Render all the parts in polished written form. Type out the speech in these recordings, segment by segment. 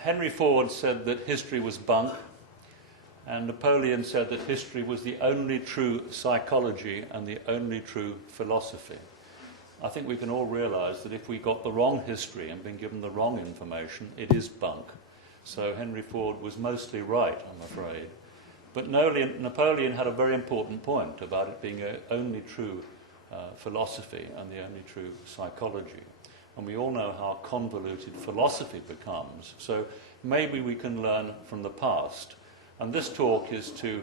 Henry Ford said that history was bunk, and Napoleon said that history was the only true psychology and the only true philosophy. I think we can all realise that if we got the wrong history and been given the wrong information, it is bunk. So Henry Ford was mostly right, I'm afraid. But Napoleon had a very important point about it being the only true philosophy and the only true psychology. And we all know how convoluted philosophy becomes. So maybe we can learn from the past. And this talk is to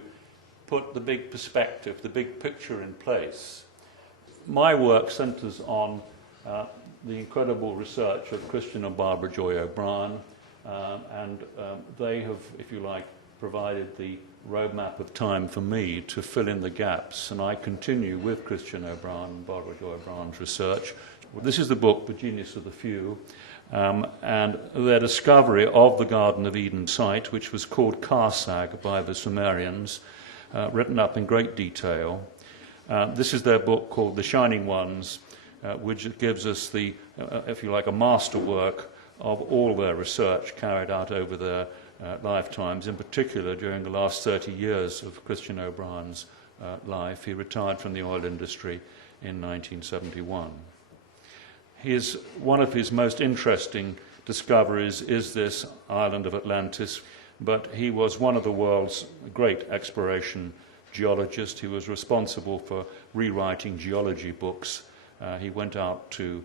put the big perspective, the big picture in place. My work centres on the incredible research of Christian and Barbara Joy O'Brien, and they have, if you like, provided the roadmap of time for me to fill in the gaps, and I continue with Christian O'Brien and Barbara Joy O'Brien's research. This is the book, The Genius of the Few, and their discovery of the Garden of Eden site, which was called Karsag by the Sumerians, written up in great detail. This is their book called The Shining Ones, which gives us the, if you like, a masterwork of all their research carried out over their lifetimes, in particular during the last 30 years of Christian O'Brien's life. He retired from the oil industry in 1971. One of his most interesting discoveries is this island of Atlantis, but he was one of the world's great exploration geologists. He was responsible for rewriting geology books. He went out to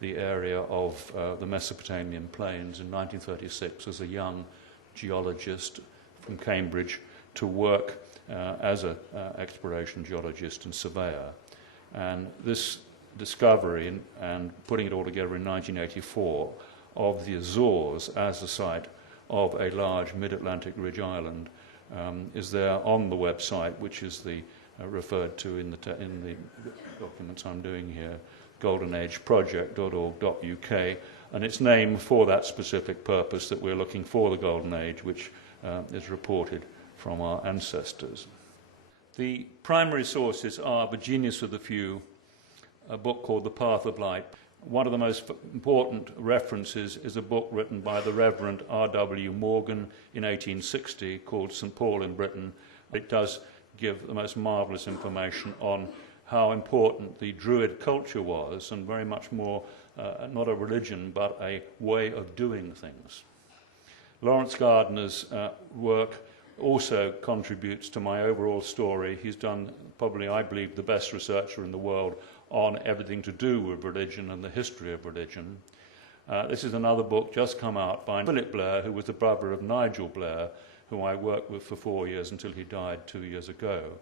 the area of the Mesopotamian plains in 1936 as a young geologist from Cambridge to work as an exploration geologist and surveyor. And this discovery and putting it all together in 1984 of the Azores as the site of a large mid-Atlantic ridge island is there on the website, which is referred to in the documents I'm doing here, goldenageproject.org.uk, and it's named for that specific purpose, that we're looking for the Golden Age, which is reported from our ancestors. The primary sources are The Genius of the Few, a book called The Path of Light. One of the most important references is a book written by the Reverend R.W. Morgan in 1860 called St. Paul in Britain. It does give the most marvellous information on how important the Druid culture was, and very much more not a religion but a way of doing things. Lawrence Gardner's work also contributes to my overall story. He's done probably, I believe, the best researcher in the world on everything to do with religion and the history of religion. This is another book just come out by Philip Blair, who was the brother of Nigel Blair, who I worked with for 4 years until he died 2 years ago.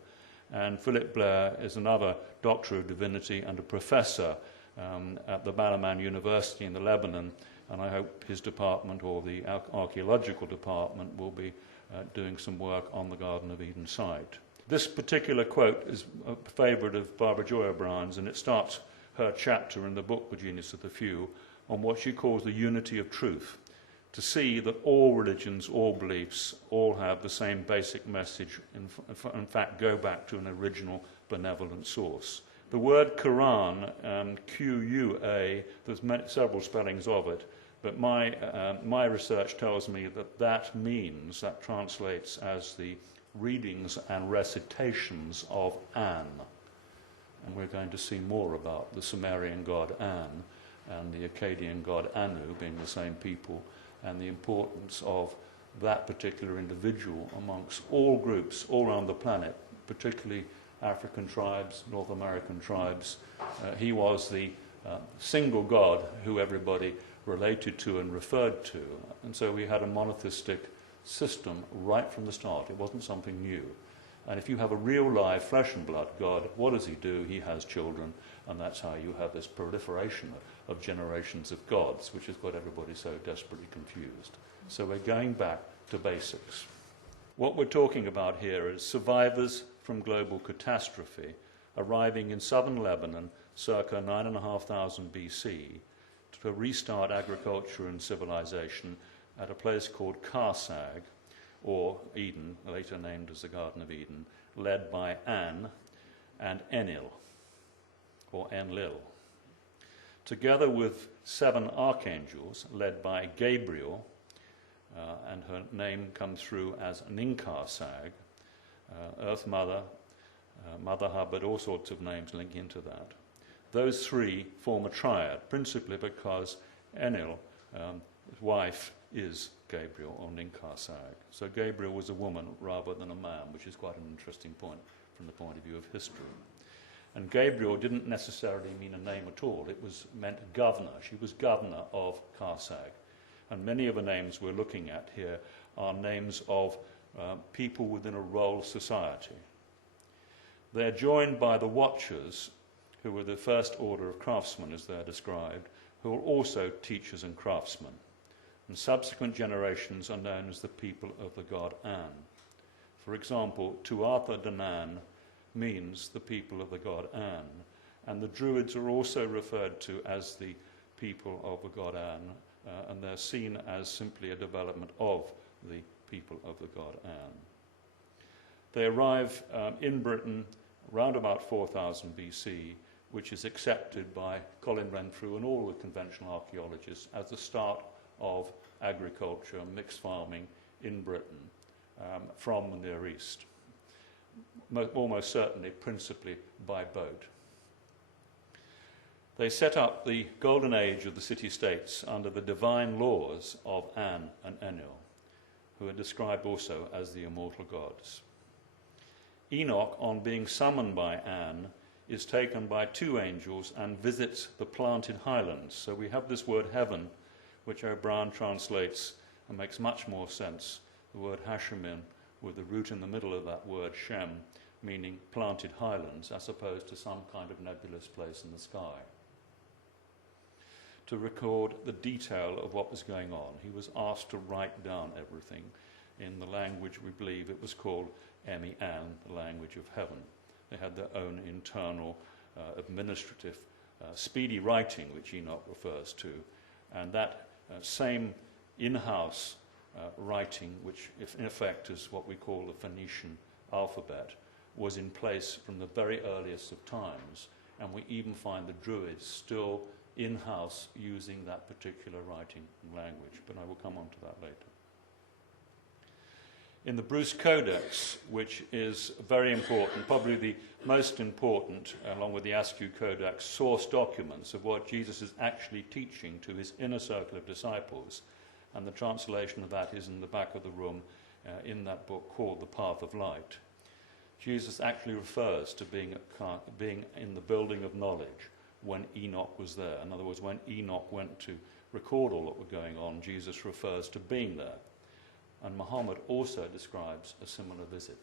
And Philip Blair is another Doctor of Divinity and a professor at the Balaman University in Lebanon, and I hope his department, or the archaeological department, will be doing some work on the Garden of Eden site. This particular quote is a favourite of Barbara Joy O'Brien's, and it starts her chapter in the book The Genius of the Few on what she calls the unity of truth, to see that all religions, all beliefs, all have the same basic message, in fact go back to an original benevolent source. The word Quran, Q-U-A, there's several spellings of it, but my research tells me that translates as the readings and recitations of An. And we're going to see more about the Sumerian god An and the Akkadian god Anu being the same people, and the importance of that particular individual amongst all groups all around the planet, particularly African tribes, North American tribes. He was the single god who everybody related to and referred to, and so we had a monotheistic system right from the start. It wasn't something new. And if you have a real live flesh and blood God, what does he do? He has children, and that's how you have this proliferation of generations of gods, which has got everybody so desperately confused. So we're going back to basics. What we're talking about here is survivors from global catastrophe arriving in southern Lebanon circa 9,500 BC to restart agriculture and civilization at a place called Karsag, or Eden, later named as the Garden of Eden, led by An and Enlil, or Enlil. Together with 7 archangels, led by Gabriel, and her name comes through as Ninkar-Sag, Earth Mother, Mother Hubbard, all sorts of names link into that. Those three form a triad, principally because Enlil, his wife, is Gabriel or Ninkar-Sag. So Gabriel was a woman rather than a man, which is quite an interesting point from the point of view of history. And Gabriel didn't necessarily mean a name at all. It meant governor. She was governor of Karsag. And many of the names we're looking at here are names of people within a role society. They're joined by the Watchers, who were the first order of craftsmen, as they're described, who are also teachers and craftsmen. And subsequent generations are known as the people of the god An. For example, Tuatha Danann means the people of the god An, and the Druids are also referred to as the people of the god An, and they're seen as simply a development of the people of the god An. They arrive in Britain around about 4000 BC, which is accepted by Colin Renfrew and all the conventional archaeologists as the start of agriculture and mixed farming in Britain from the Near East. Almost certainly, principally by boat. They set up the golden age of the city-states under the divine laws of An and Enlil, who are described also as the immortal gods. Enoch, on being summoned by An, is taken by two angels and visits the planted highlands. So we have this word heaven, which O'Brien translates and makes much more sense, the word Hashemin, with the root in the middle of that word Shem, meaning planted highlands, as opposed to some kind of nebulous place in the sky. To record the detail of what was going on, he was asked to write down everything in the language, we believe it was called Emi-An, the language of heaven. They had their own internal administrative speedy writing, which Enoch refers to, and that same in-house writing, which in effect is what we call the Phoenician alphabet, was in place from the very earliest of times, and we even find the Druids still in-house using that particular writing language, but I will come on to that later. In the Bruce Codex, which is very important, probably the most important, along with the Askew Codex, source documents of what Jesus is actually teaching to his inner circle of disciples, and the translation of that is in the back of the room in that book called The Path of Light. Jesus actually refers to being in the building of knowledge when Enoch was there. In other words, when Enoch went to record all that was going on, Jesus refers to being there. And Muhammad also describes a similar visit.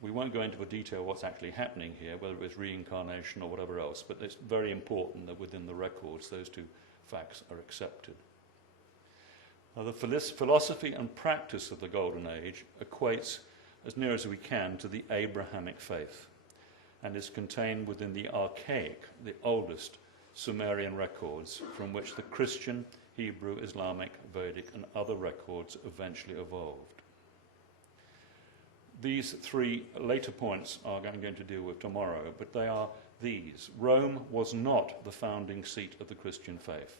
We won't go into the detail of what's actually happening here, whether it's reincarnation or whatever else, but it's very important that within the records those two facts are accepted. Now, the philosophy and practice of the Golden Age equates as near as we can to the Abrahamic faith and is contained within the archaic, the oldest Sumerian records from which the Christian, Hebrew, Islamic, Vedic and other records eventually evolved. These three later points I'm going to deal with tomorrow, but they are these. Rome was not the founding seat of the Christian faith.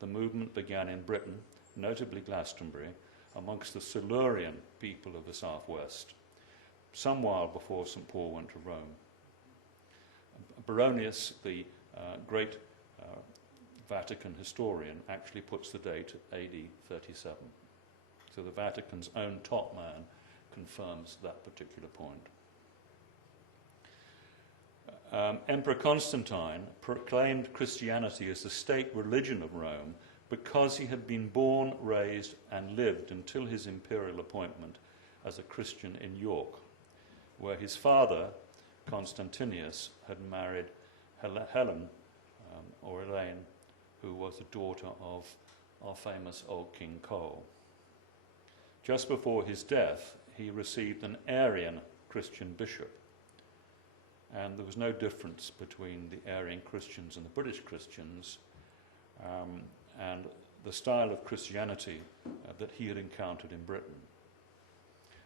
The movement began in Britain, notably Glastonbury, amongst the Silurian people of the southwest, some while before St. Paul went to Rome. Baronius, the great Vatican historian, actually puts the date at AD 37. So the Vatican's own top man confirms that particular point. Emperor Constantine proclaimed Christianity as the state religion of Rome because he had been born, raised, and lived until his imperial appointment as a Christian in York, where his father, Constantinius, had married Helen, or Elaine, who was the daughter of our famous old King Cole. Just before his death, he received an Arian Christian bishop, and there was no difference between the Arian Christians and the British Christians, and the style of Christianity that he had encountered in Britain.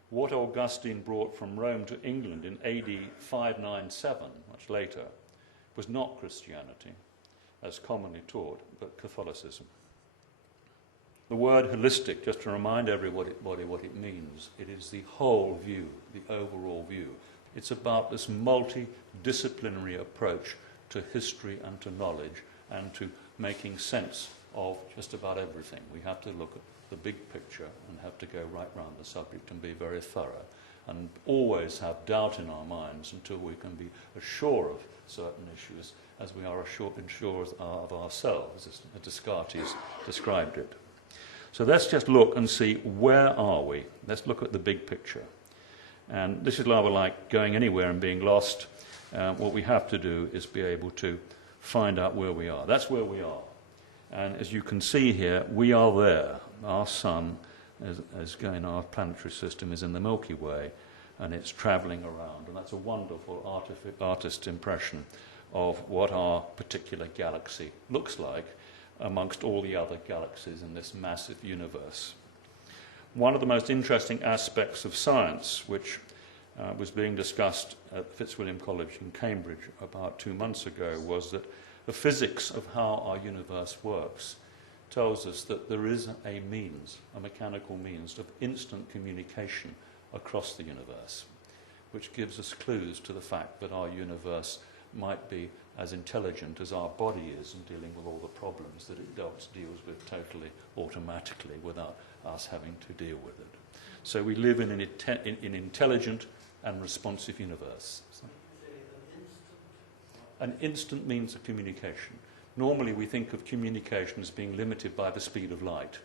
What Augustine brought from Rome to England in AD 597, much later, was not Christianity, as commonly taught, but Catholicism. The word holistic, just to remind everybody what it means, it is the whole view, the overall view. It's about this multidisciplinary approach to history and to knowledge and to making sense of just about everything. We have to look at the big picture and have to go right round the subject and be very thorough and always have doubt in our minds until we can be assured of certain issues as we are assured of ourselves, as Descartes described it. So let's just look and see, where are we? Let's look at the big picture. And this is rather like going anywhere and being lost. What we have to do is be able to find out where we are. That's where we are. And as you can see here, we are there. Our sun, our planetary system is in the Milky Way, and it's travelling around. And that's a wonderful artist's impression of what our particular galaxy looks like amongst all the other galaxies in this massive universe. One of the most interesting aspects of science, which was being discussed at Fitzwilliam College in Cambridge about 2 months ago, was that the physics of how our universe works tells us that there is a means, a mechanical means of instant communication across the universe, which gives us clues to the fact that our universe might be as intelligent as our body is in dealing with all the problems that it deals with totally automatically without us having to deal with it. So we live in an intelligent and responsive universe. An instant means of communication. Normally we think of communication as being limited by the speed of light.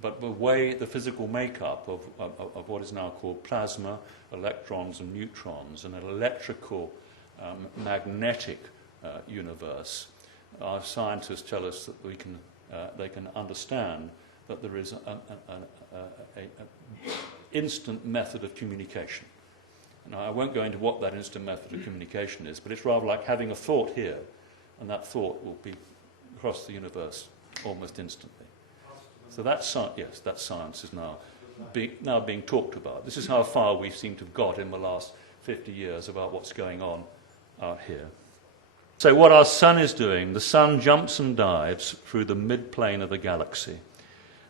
But the way, the physical makeup of what is now called plasma, electrons and neutrons, and an electrical magnetic universe, our scientists tell us that they can understand that there is an instant method of communication. Now, I won't go into what that instant method of communication is, but it's rather like having a thought here, and that thought will be across the universe almost instantly. So that science is now being talked about. This is how far we seem to have got in the last 50 years about what's going on out here. So what our sun is doing, the sun jumps and dives through the mid-plane of the galaxy.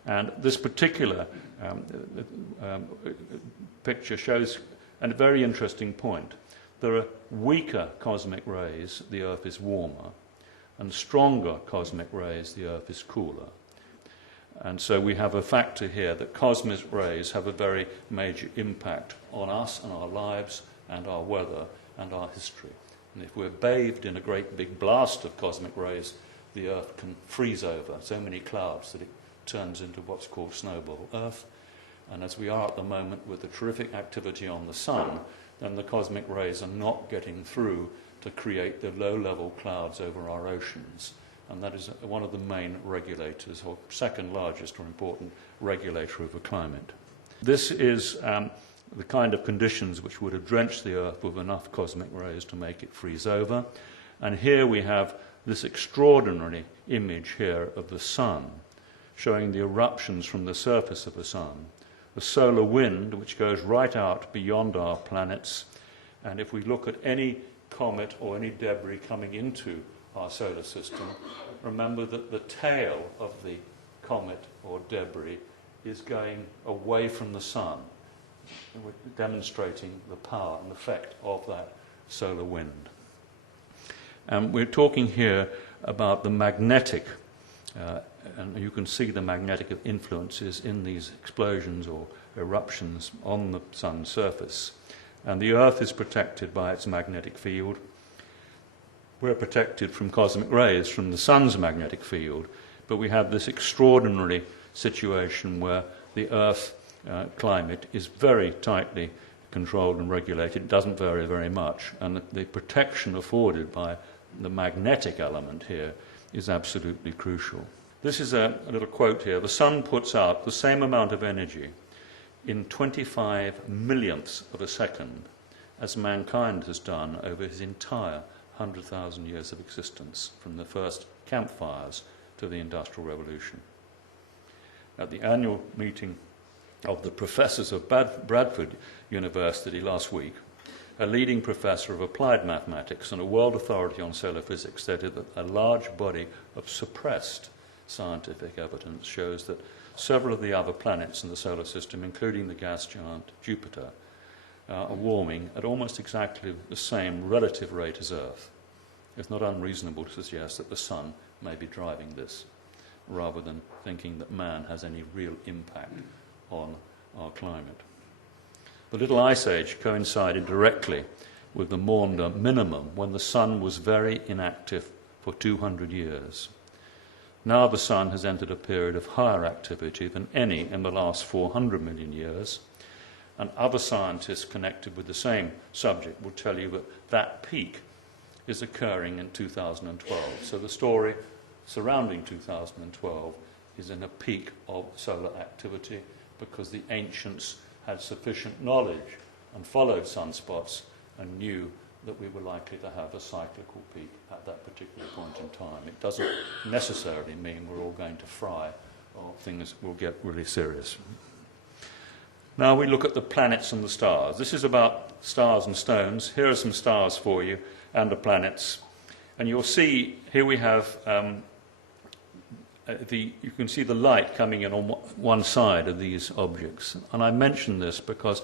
And this particular picture shows a very interesting point. There are weaker cosmic rays, the Earth is warmer, and stronger cosmic rays, the Earth is cooler. And so we have a factor here that cosmic rays have a very major impact on us and our lives and our weather and our history. And if we're bathed in a great big blast of cosmic rays, the Earth can freeze over so many clouds that it turns into what's called snowball Earth. And as we are at the moment with the terrific activity on the sun, then the cosmic rays are not getting through to create the low-level clouds over our oceans. And that is one of the main regulators, or second largest or important regulator of the climate. This is the kind of conditions which would have drenched the Earth with enough cosmic rays to make it freeze over. And here we have this extraordinary image here of the sun, showing the eruptions from the surface of the sun, the solar wind, which goes right out beyond our planets. And if we look at any comet or any debris coming into our solar system, remember that the tail of the comet or debris is going away from the sun, demonstrating the power and effect of that solar wind. And we're talking here about the magnetic, and you can see the magnetic influences in these explosions or eruptions on the sun's surface. And the Earth is protected by its magnetic field. We're protected from cosmic rays from the sun's magnetic field, but we have this extraordinary situation where the Earth climate is very tightly controlled and regulated. It doesn't vary very much, and the protection afforded by the magnetic element here is absolutely crucial. This is a little quote here. The sun puts out the same amount of energy in 25 millionths of a second as mankind has done over his entire 100,000 years of existence, from the first campfires to the Industrial Revolution. At the annual meeting of the professors of Bradford University last week, a leading professor of applied mathematics and a world authority on solar physics stated that a large body of suppressed scientific evidence shows that several of the other planets in the solar system, including the gas giant Jupiter, are warming at almost exactly the same relative rate as Earth. It's not unreasonable to suggest that the sun may be driving this, rather than thinking that man has any real impact on our climate. The Little Ice Age coincided directly with the Maunder minimum, when the sun was very inactive for 200 years. Now the sun has entered a period of higher activity than any in the last 400 million years, and other scientists connected with the same subject will tell you that that peak is occurring in 2012. So the story surrounding 2012 is in a peak of solar activity, because the ancients had sufficient knowledge and followed sunspots and knew that we were likely to have a cyclical peak at that particular point in time. It doesn't necessarily mean we're all going to fry or things will get really serious. Now we look at the planets and the stars. This is about stars and stones. Here are some stars for you and the planets. And you'll see here we have you can see the light coming in on one side of these objects. And I mention this because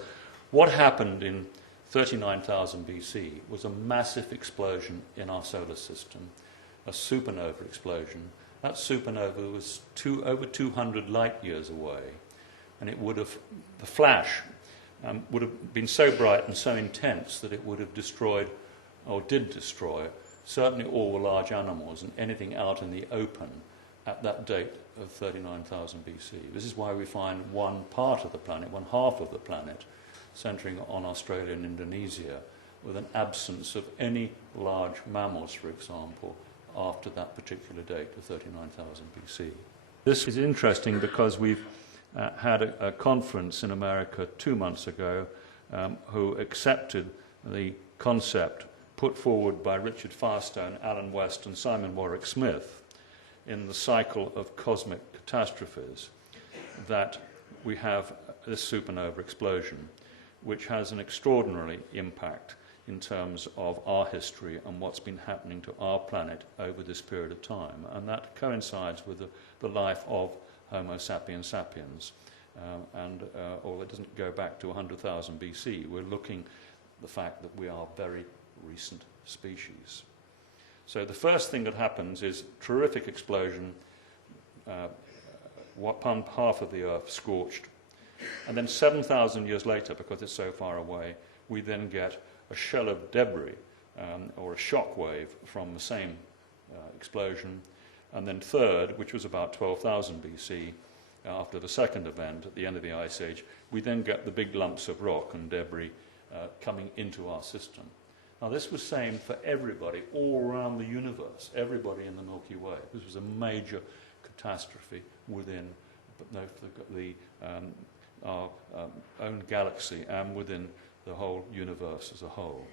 what happened in 39,000 BC was a massive explosion in our solar system, a supernova explosion. That supernova was over 200 light years away, and the flash would have been so bright and so intense that it would have destroyed, or did destroy, certainly all the large animals and anything out in the open at that date of 39,000 BC. This is why we find one part of the planet, one half of the planet, centering on Australia and Indonesia, with an absence of any large mammals, for example, after that particular date of 39,000 BC. This is interesting because we've had a conference in America 2 months ago who accepted the concept put forward by Richard Firestone, Alan West and Simon Warwick Smith in the cycle of cosmic catastrophes, that we have this supernova explosion, which has an extraordinary impact in terms of our history and what's been happening to our planet over this period of time. And that coincides with the life of Homo sapiens sapiens. Although it doesn't go back to 100,000 BC, we're looking at the fact that we are a very recent species. So the first thing that happens is terrific explosion, half of the Earth scorched. And then 7,000 years later, because it's so far away, we then get a shell of debris or a shock wave from the same explosion. And then third, which was about 12,000 BC, after the second event at the end of the Ice Age, we then get the big lumps of rock and debris coming into our system. Now this was same for everybody all around the universe, everybody in the Milky Way. This was a major catastrophe within our own galaxy and within the whole universe as a whole.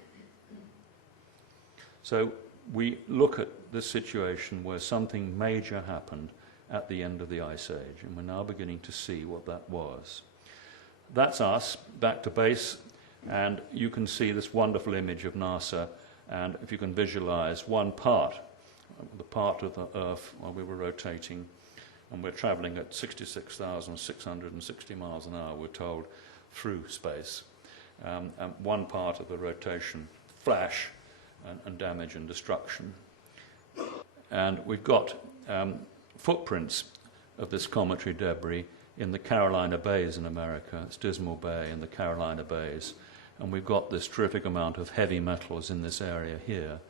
So we look at this situation where something major happened at the end of the Ice Age, and we're now beginning to see what that was. That's us, back to base, and you can see this wonderful image of NASA, and if you can visualize one part, the part of the Earth while we were rotating, and we're traveling at 66,660 miles an hour, we're told, through space. And one part of the rotation, flash and damage and destruction. And we've got footprints of this cometary debris in the Carolina Bays in America. It's Dismal Bay and the Carolina Bays. And we've got this terrific amount of heavy metals in this area here,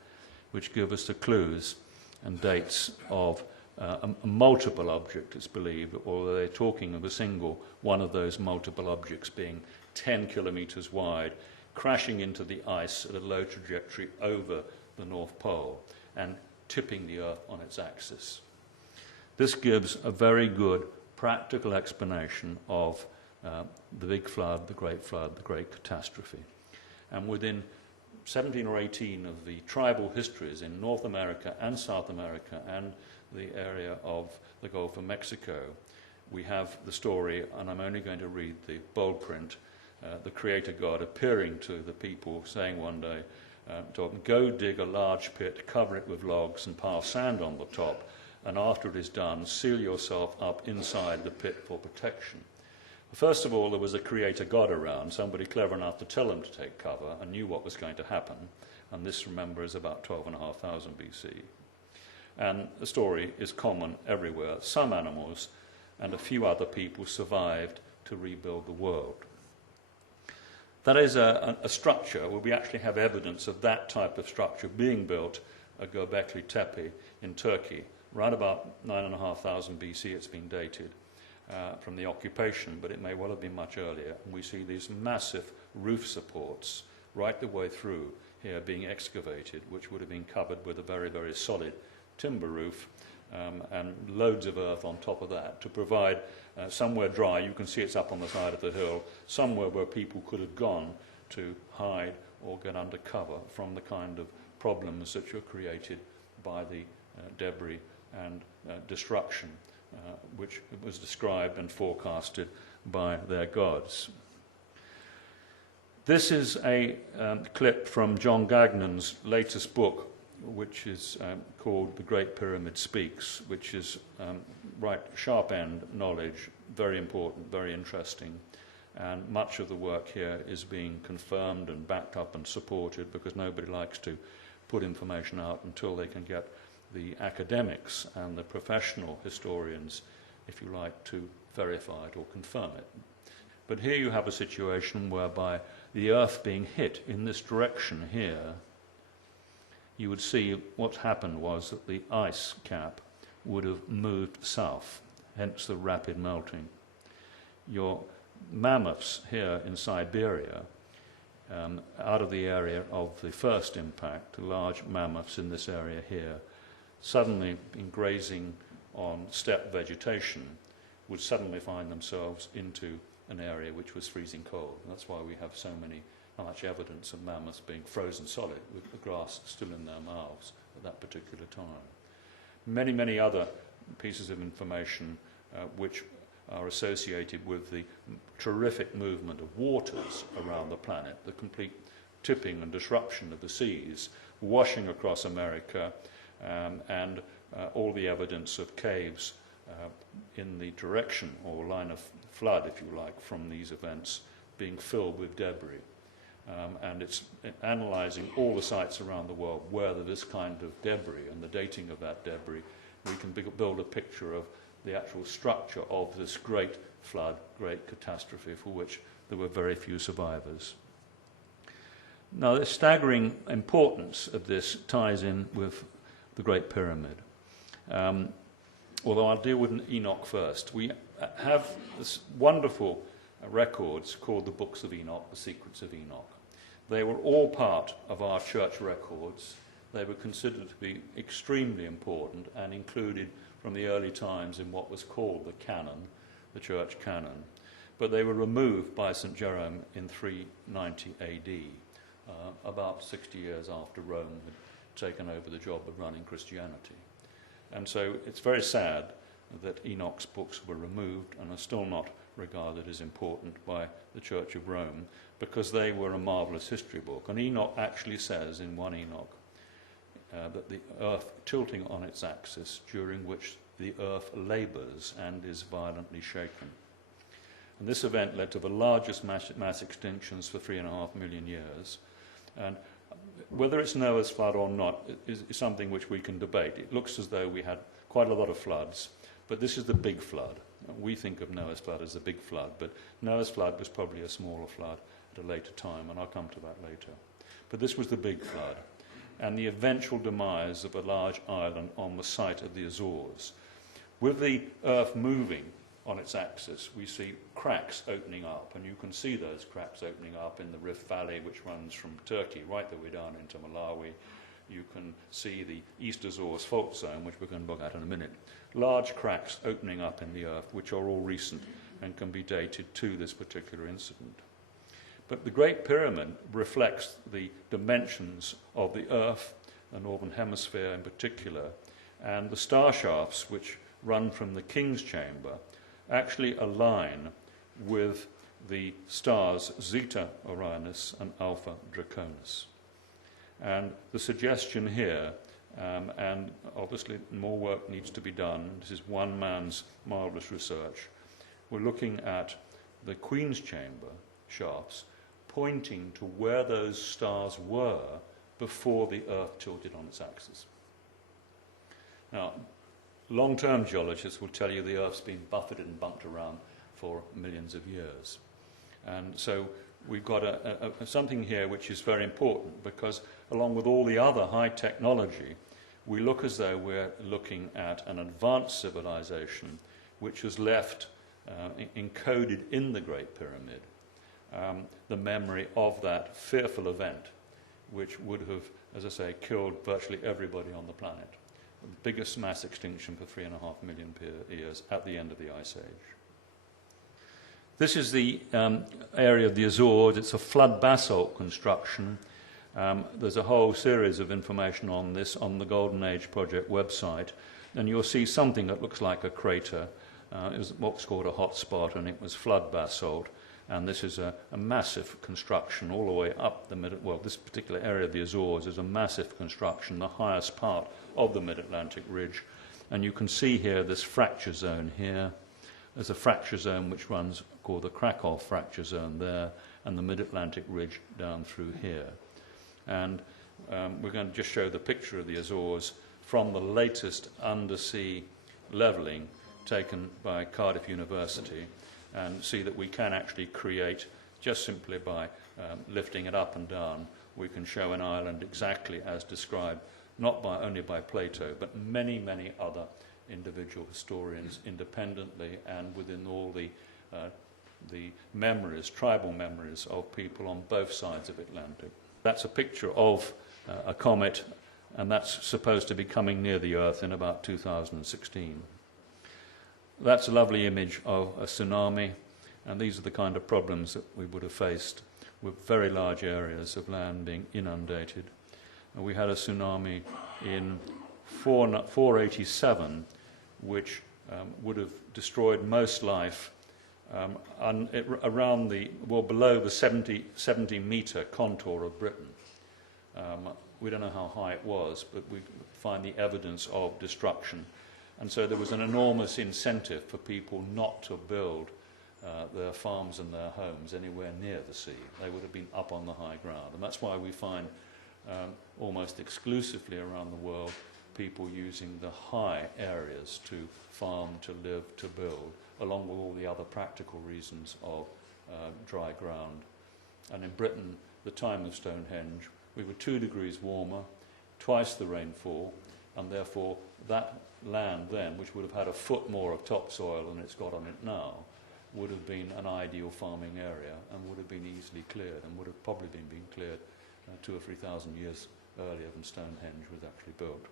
which give us the clues and dates of a multiple object, it's believed, although they're talking of a single one of those multiple objects being 10 kilometers wide, crashing into the ice at a low trajectory over the North Pole and tipping the Earth on its axis. This gives a very good practical explanation of the Big Flood, the Great Catastrophe. And within 17 or 18 of the tribal histories in North America and South America and the area of the Gulf of Mexico, we have the story, and I'm only going to read the bold print, the Creator God appearing to the people, saying one day, to them, "Go dig a large pit, cover it with logs, and pile sand on the top, and after it is done, seal yourself up inside the pit for protection. First of all, there was a creator god around, somebody clever enough to tell them to take cover and knew what was going to happen. And this, remember, is about 12,500 BC. And the story is common everywhere. Some animals and a few other people survived to rebuild the world. That is a structure where we actually have evidence of that type of structure being built at Göbekli Tepe in Turkey. Right about 9,500 BC it's been dated from the occupation, but it may well have been much earlier. And we see these massive roof supports right the way through here being excavated, which would have been covered with a very, very solid timber roof and loads of earth on top of that to provide somewhere dry. You can see it's up on the side of the hill, somewhere where people could have gone to hide or get under cover from the kind of problems that were created by the debris and destruction which was described and forecasted by their gods. This is a clip from John Gagnon's latest book, which is called The Great Pyramid Speaks, which is right sharp-end knowledge, very important, very interesting, and much of the work here is being confirmed and backed up and supported because nobody likes to put information out until they can get the academics and the professional historians, if you like, to verify it or confirm it. But here you have a situation whereby the Earth being hit in this direction here, you would see what happened was that the ice cap would have moved south, hence the rapid melting. Your mammoths here in Siberia, out of the area of the first impact, the large mammoths in this area here, suddenly in grazing on steppe vegetation, would suddenly find themselves into an area which was freezing cold. And that's why we have so much evidence of mammoths being frozen solid with the grass still in their mouths at that particular time. Many, many other pieces of information which are associated with the terrific movement of waters around the planet, the complete tipping and disruption of the seas, washing across America, and all the evidence of caves in the direction or line of flood, if you like, from these events being filled with debris. And it's analysing all the sites around the world where there is kind of debris and the dating of that debris. We can build a picture of the actual structure of this great flood, great catastrophe for which there were very few survivors. Now, the staggering importance of this ties in with the Great Pyramid. Although I'll deal with Enoch first. We have this wonderful records called the Books of Enoch, the Secrets of Enoch. They were all part of our church records. They were considered to be extremely important and included from the early times in what was called the canon, the church canon. But they were removed by St. Jerome in 390 AD, about 60 years after Rome had taken over the job of running Christianity. And so it's very sad that Enoch's books were removed and are still not regarded as important by the Church of Rome because they were a marvellous history book. And Enoch actually says in 1 Enoch that the earth tilting on its axis, during which the earth labours and is violently shaken. And this event led to the largest mass extinctions for 3.5 million years. And whether it's Noah's flood or not is something which we can debate. It looks as though we had quite a lot of floods, but this is the big flood. We think of Noah's flood as the big flood, but Noah's flood was probably a smaller flood at a later time, and I'll come to that later. But this was the big flood, and the eventual demise of a large island on the site of the Azores. With the earth moving on its axis, we see cracks opening up, and you can see those cracks opening up in the Rift Valley, which runs from Turkey right the way down into Malawi. You can see the East Azores fault zone, which we're going to look at in a minute. Large cracks opening up in the earth, which are all recent and can be dated to this particular incident. But the Great Pyramid reflects the dimensions of the earth, the northern hemisphere in particular, and the star shafts which run from the King's Chamber actually align with the stars Zeta Orionis and Alpha Draconis. And the suggestion here And obviously more work needs to be done. This is one man's marvellous research. We're looking at the Queen's Chamber shafts, pointing to where those stars were before the Earth tilted on its axis. Now, long-term geologists will tell you the Earth's been buffeted and bumped around for millions of years. And so we've got something here which is very important, because along with all the other high technology, we look as though we're looking at an advanced civilization which has left encoded in the Great Pyramid the memory of that fearful event which would have, as I say, killed virtually everybody on the planet. The biggest mass extinction for 3.5 million years at the end of the Ice Age. This is the area of the Azores. It's a flood basalt construction. There's a whole series of information on this on the Golden Age Project website, and you'll see something that looks like a crater. It was what's called a hotspot, and it was flood basalt. And this is a massive construction all the way up the well, this particular area of the Azores is a massive construction, the highest part of the Mid-Atlantic Ridge. And you can see here this fracture zone here. There's a fracture zone which runs, called the Krakow fracture zone there, and the Mid-Atlantic Ridge down through here. And we're going to just show the picture of the Azores from the latest undersea levelling taken by Cardiff University, and see that we can actually create, just simply by lifting it up and down, we can show an island exactly as described, not only by Plato, but many, many other individual historians independently and within all the memories, tribal memories of people on both sides of Atlantic. That's a picture of a comet, and that's supposed to be coming near the Earth in about 2016. That's a lovely image of a tsunami, and these are the kind of problems that we would have faced with very large areas of land being inundated. And we had a tsunami in 487, which would have destroyed most life around below the 70-metre contour of Britain. We don't know how high it was, but we find the evidence of destruction. And so there was an enormous incentive for people not to build their farms and their homes anywhere near the sea. They would have been up on the high ground. And that's why we find almost exclusively around the world people using the high areas to farm, to live, to build, along with all the other practical reasons of dry ground. And in Britain, the time of Stonehenge, we were 2 degrees warmer, twice the rainfall, and therefore that land then, which would have had a foot more of topsoil than it's got on it now, would have been an ideal farming area and would have been easily cleared, and would have probably been cleared 2,000 or 3,000 years earlier than Stonehenge was actually built.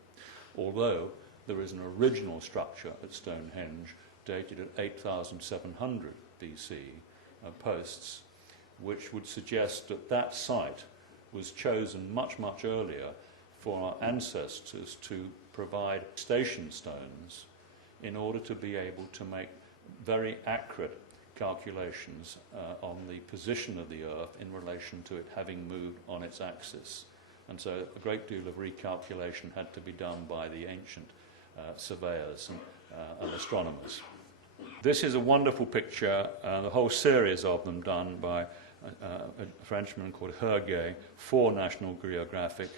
Although there is an original structure at Stonehenge dated at 8,700 BC, posts, which would suggest that that site was chosen much, much earlier for our ancestors to provide station stones in order to be able to make very accurate calculations on the position of the Earth in relation to it having moved on its axis. And so a great deal of recalculation had to be done by the ancient surveyors and astronomers. This is a wonderful picture, the whole series of them done by a Frenchman called Hergé for National Geographic,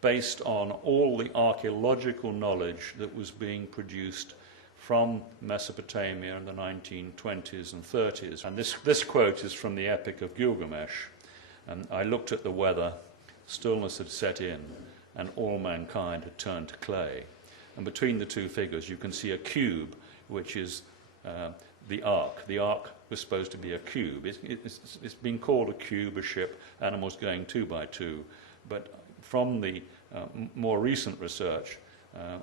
based on all the archaeological knowledge that was being produced from Mesopotamia in the 1920s and 30s. And this quote is from the Epic of Gilgamesh. And I looked at the weather, stillness had set in, and all mankind had turned to clay. And between the two figures you can see a cube, which is the ark. The ark was supposed to be a cube. It's been called a cube, a ship, animals going 2 by 2. But from the more recent research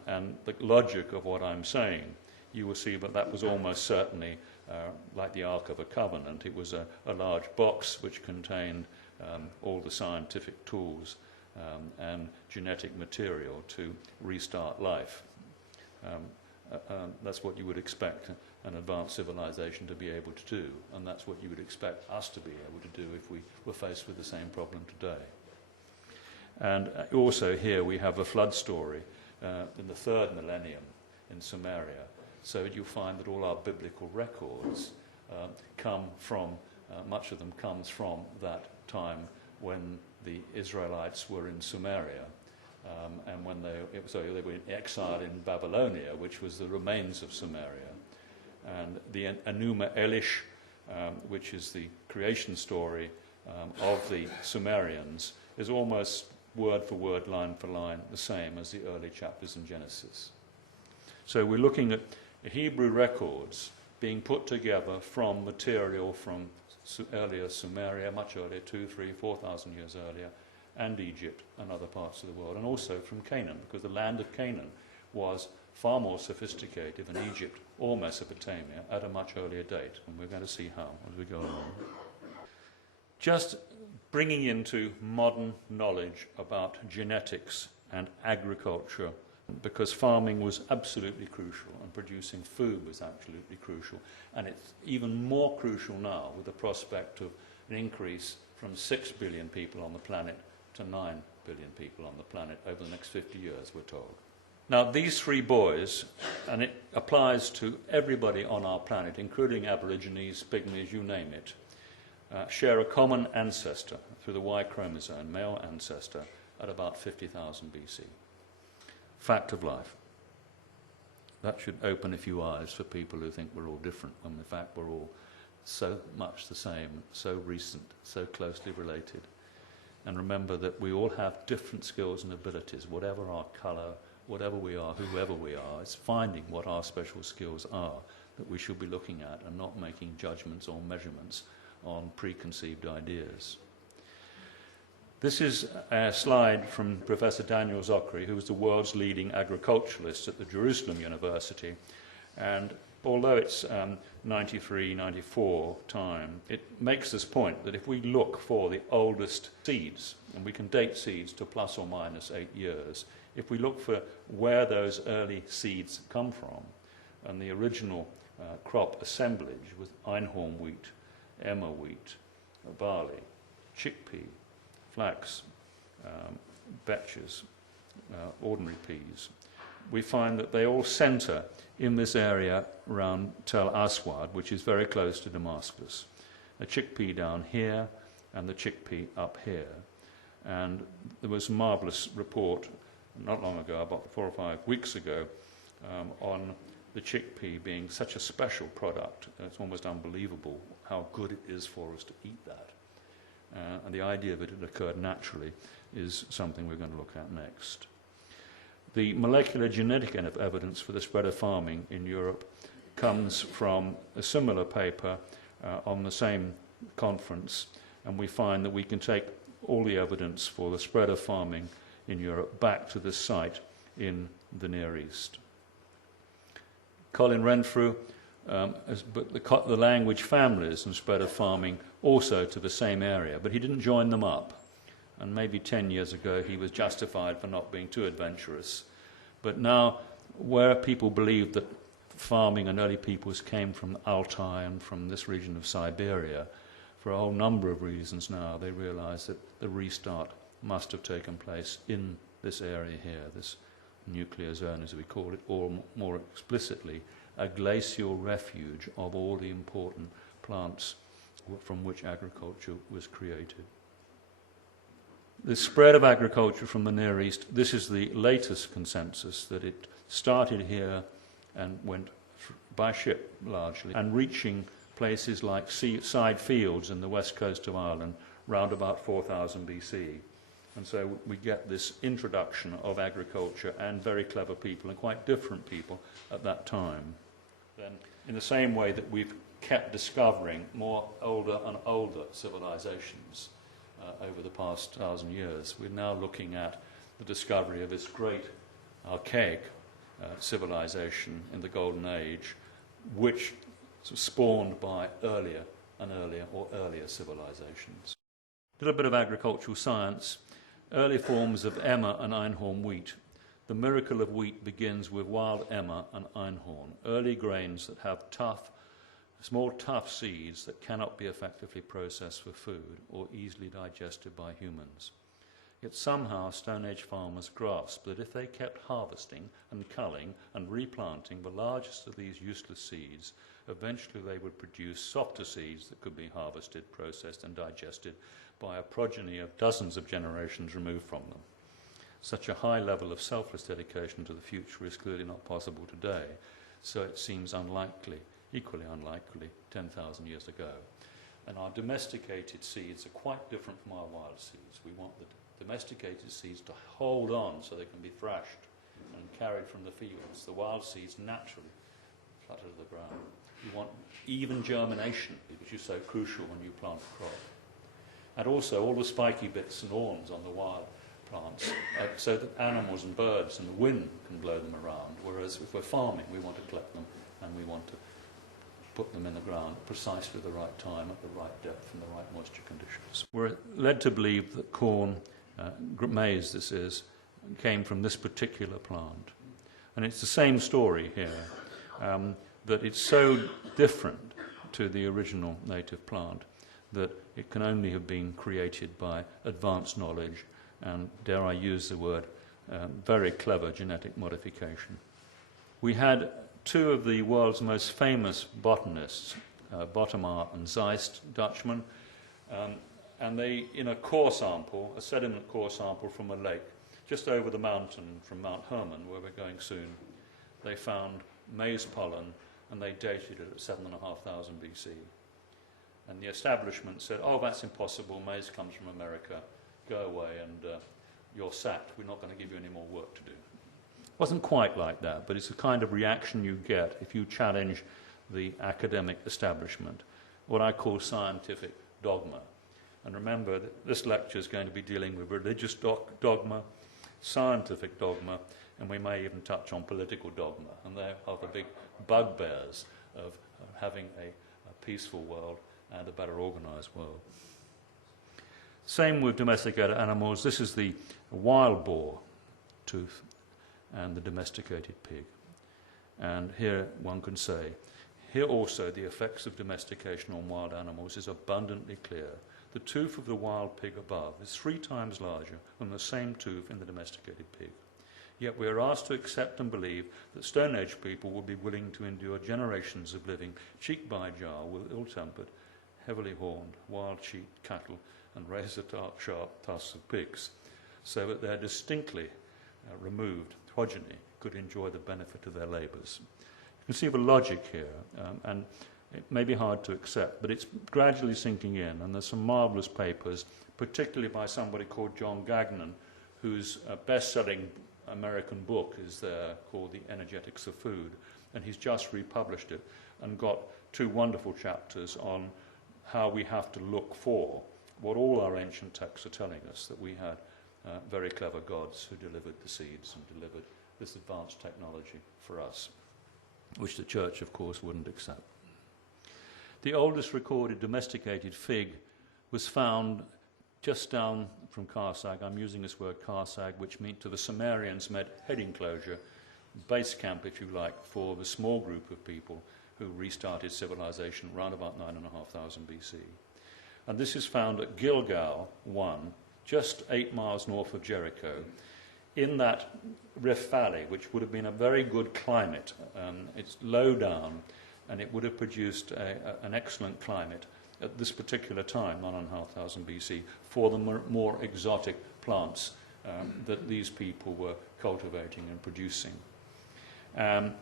and the logic of what I'm saying, you will see that was almost certainly like the Ark of a Covenant. It was a large box which contained all the scientific tools and genetic material to restart life. That's what you would expect an advanced civilization to be able to do, and that's what you would expect us to be able to do if we were faced with the same problem today. And also here we have a flood story in the 3rd millennium in Sumeria. So you'll find that all our biblical records come from, much of them comes from that time when the Israelites were in Sumeria, and when they were exiled in Babylonia, which was the remains of Sumeria. And the Enuma Elish, which is the creation story of the Sumerians, is almost word for word, line for line, the same as the early chapters in Genesis. So we're looking at Hebrew records being put together from material from earlier Sumeria, much earlier, 2,000, 3,000, 4,000 years earlier, and Egypt and other parts of the world, and also from Canaan, because the land of Canaan was far more sophisticated than Egypt or Mesopotamia at a much earlier date, and we're going to see how as we go along. Just bringing into modern knowledge about genetics and agriculture, because farming was absolutely crucial and producing food was absolutely crucial, and it's even more crucial now with the prospect of an increase from 6 billion people on the planet to 9 billion people on the planet over the next 50 years, we're told. Now, these 3 boys, and it applies to everybody on our planet, including Aborigines, Pygmies, you name it, share a common ancestor through the Y chromosome, male ancestor, at about 50,000 BC. Fact of life. That should open a few eyes for people who think we're all different, when in fact we're all so much the same, so recent, so closely related. And remember that we all have different skills and abilities, whatever our colour, whatever we are, whoever we are. It's finding what our special skills are that we should be looking at and not making judgments or measurements on preconceived ideas. This is a slide from Professor Daniel Zokri, who was the world's leading agriculturalist at the Jerusalem University. And although it's 93, 94 time, it makes this point that if we look for the oldest seeds, and we can date seeds to plus or minus 8 years, if we look for where those early seeds come from, and the original crop assemblage with einhorn wheat, emmer wheat, barley, chickpea, flax, vetches, ordinary peas, we find that they all centre in this area around Tel Aswad, which is very close to Damascus. A chickpea down here and the chickpea up here. And there was a marvellous report not long ago, about 4 or 5 weeks ago, on the chickpea being such a special product. It's almost unbelievable how good it is for us to eat that. And the idea that it occurred naturally is something we're going to look at next. The molecular genetic evidence for the spread of farming in Europe comes from a similar paper on the same conference, and we find that we can take all the evidence for the spread of farming in Europe back to this site in the Near East. Colin Renfrew has put the language families and spread of farming also to the same area, but he didn't join them up. And maybe 10 years ago he was justified for not being too adventurous. But now, where people believe that farming and early peoples came from Altai and from this region of Siberia, for a whole number of reasons now, they realize that the restart must have taken place in this area here, this nuclear zone as we call it, or more explicitly, a glacial refuge of all the important plants from which agriculture was created. The spread of agriculture from the Near East, this is the latest consensus, that it started here and went by ship largely, and reaching places like seaside fields in the west coast of Ireland round about 4000 BC. And so we get this introduction of agriculture and very clever people, and quite different people at that time. Then, in the same way that we've kept discovering more older and older civilizations over the past 1,000 years, we're now looking at the discovery of this great archaic civilization in the Golden Age, which was spawned by earlier and earlier or earlier civilizations. A little bit of agricultural science. Early forms of emmer and einhorn wheat. The miracle of wheat begins with wild emmer and einhorn, early grains that have small tough seeds that cannot be effectively processed for food or easily digested by humans. Yet somehow Stone Age farmers grasped that if they kept harvesting and culling and replanting the largest of these useless seeds, eventually they would produce softer seeds that could be harvested, processed and digested by a progeny of dozens of generations removed from them. Such a high level of selfless dedication to the future is clearly not possible today, so it seems unlikely, equally unlikely, 10,000 years ago. And our domesticated seeds are quite different from our wild seeds. We want the domesticated seeds to hold on so they can be thrashed and carried from the fields. The wild seeds naturally flutter to the ground. You want even germination, which is so crucial when you plant a crop. And also all the spiky bits and awns on the wild plants, so that animals and birds and the wind can blow them around, whereas if we're farming, we want to collect them and we want to put them in the ground precisely at the right time, at the right depth and the right moisture conditions. We're led to believe that corn, maize this is, came from this particular plant. And it's the same story here, that it's so different to the original native plant that it can only have been created by advanced knowledge and, dare I use the word, very clever genetic modification. We had two of the world's most famous botanists, Botemer and Zeist, Dutchmen, and they, in a core sample, a sediment core sample from a lake, just over the mountain from Mount Hermon, where we're going soon, they found maize pollen and they dated it at 7,500 BC. And the establishment said, oh, that's impossible, maize comes from America, go away and you're sacked, we're not going to give you any more work to do. It wasn't quite like that, but it's the kind of reaction you get if you challenge the academic establishment, what I call scientific dogma. And remember, that this lecture is going to be dealing with religious dogma, scientific dogma, and we may even touch on political dogma. And they are the big bugbears of having a peaceful world and a better organized world. Same with domesticated animals. This is the wild boar tooth and the domesticated pig. And here one can say, here also the effects of domestication on wild animals is abundantly clear. The tooth of the wild pig above is 3 times larger than the same tooth in the domesticated pig. Yet we are asked to accept and believe that Stone Age people would be willing to endure generations of living cheek by jowl with ill-tempered, heavily horned, wild sheep, cattle, and razor-sharp tusks of pigs, so that their distinctly removed progeny could enjoy the benefit of their labours. You can see the logic here, and it may be hard to accept, but it's gradually sinking in, and there's some marvellous papers, particularly by somebody called John Gagnon, whose best-selling American book is there called The Energetics of Food, and he's just republished it and got 2 wonderful chapters on how we have to look for what all our ancient texts are telling us, that we had very clever gods who delivered the seeds and delivered this advanced technology for us, which the church, of course, wouldn't accept. The oldest recorded domesticated fig was found just down from Karsag. I'm using this word Karsag, which meant to the Sumerians meant head enclosure, base camp, if you like, for the small group of people who restarted civilization around about 9,500 BC. And this is found at Gilgal 1, just 8 miles north of Jericho, in that Rift Valley, which would have been a very good climate. It's low down, and it would have produced an excellent climate at this particular time, 9,500 BC, for the more exotic plants that these people were cultivating and producing. And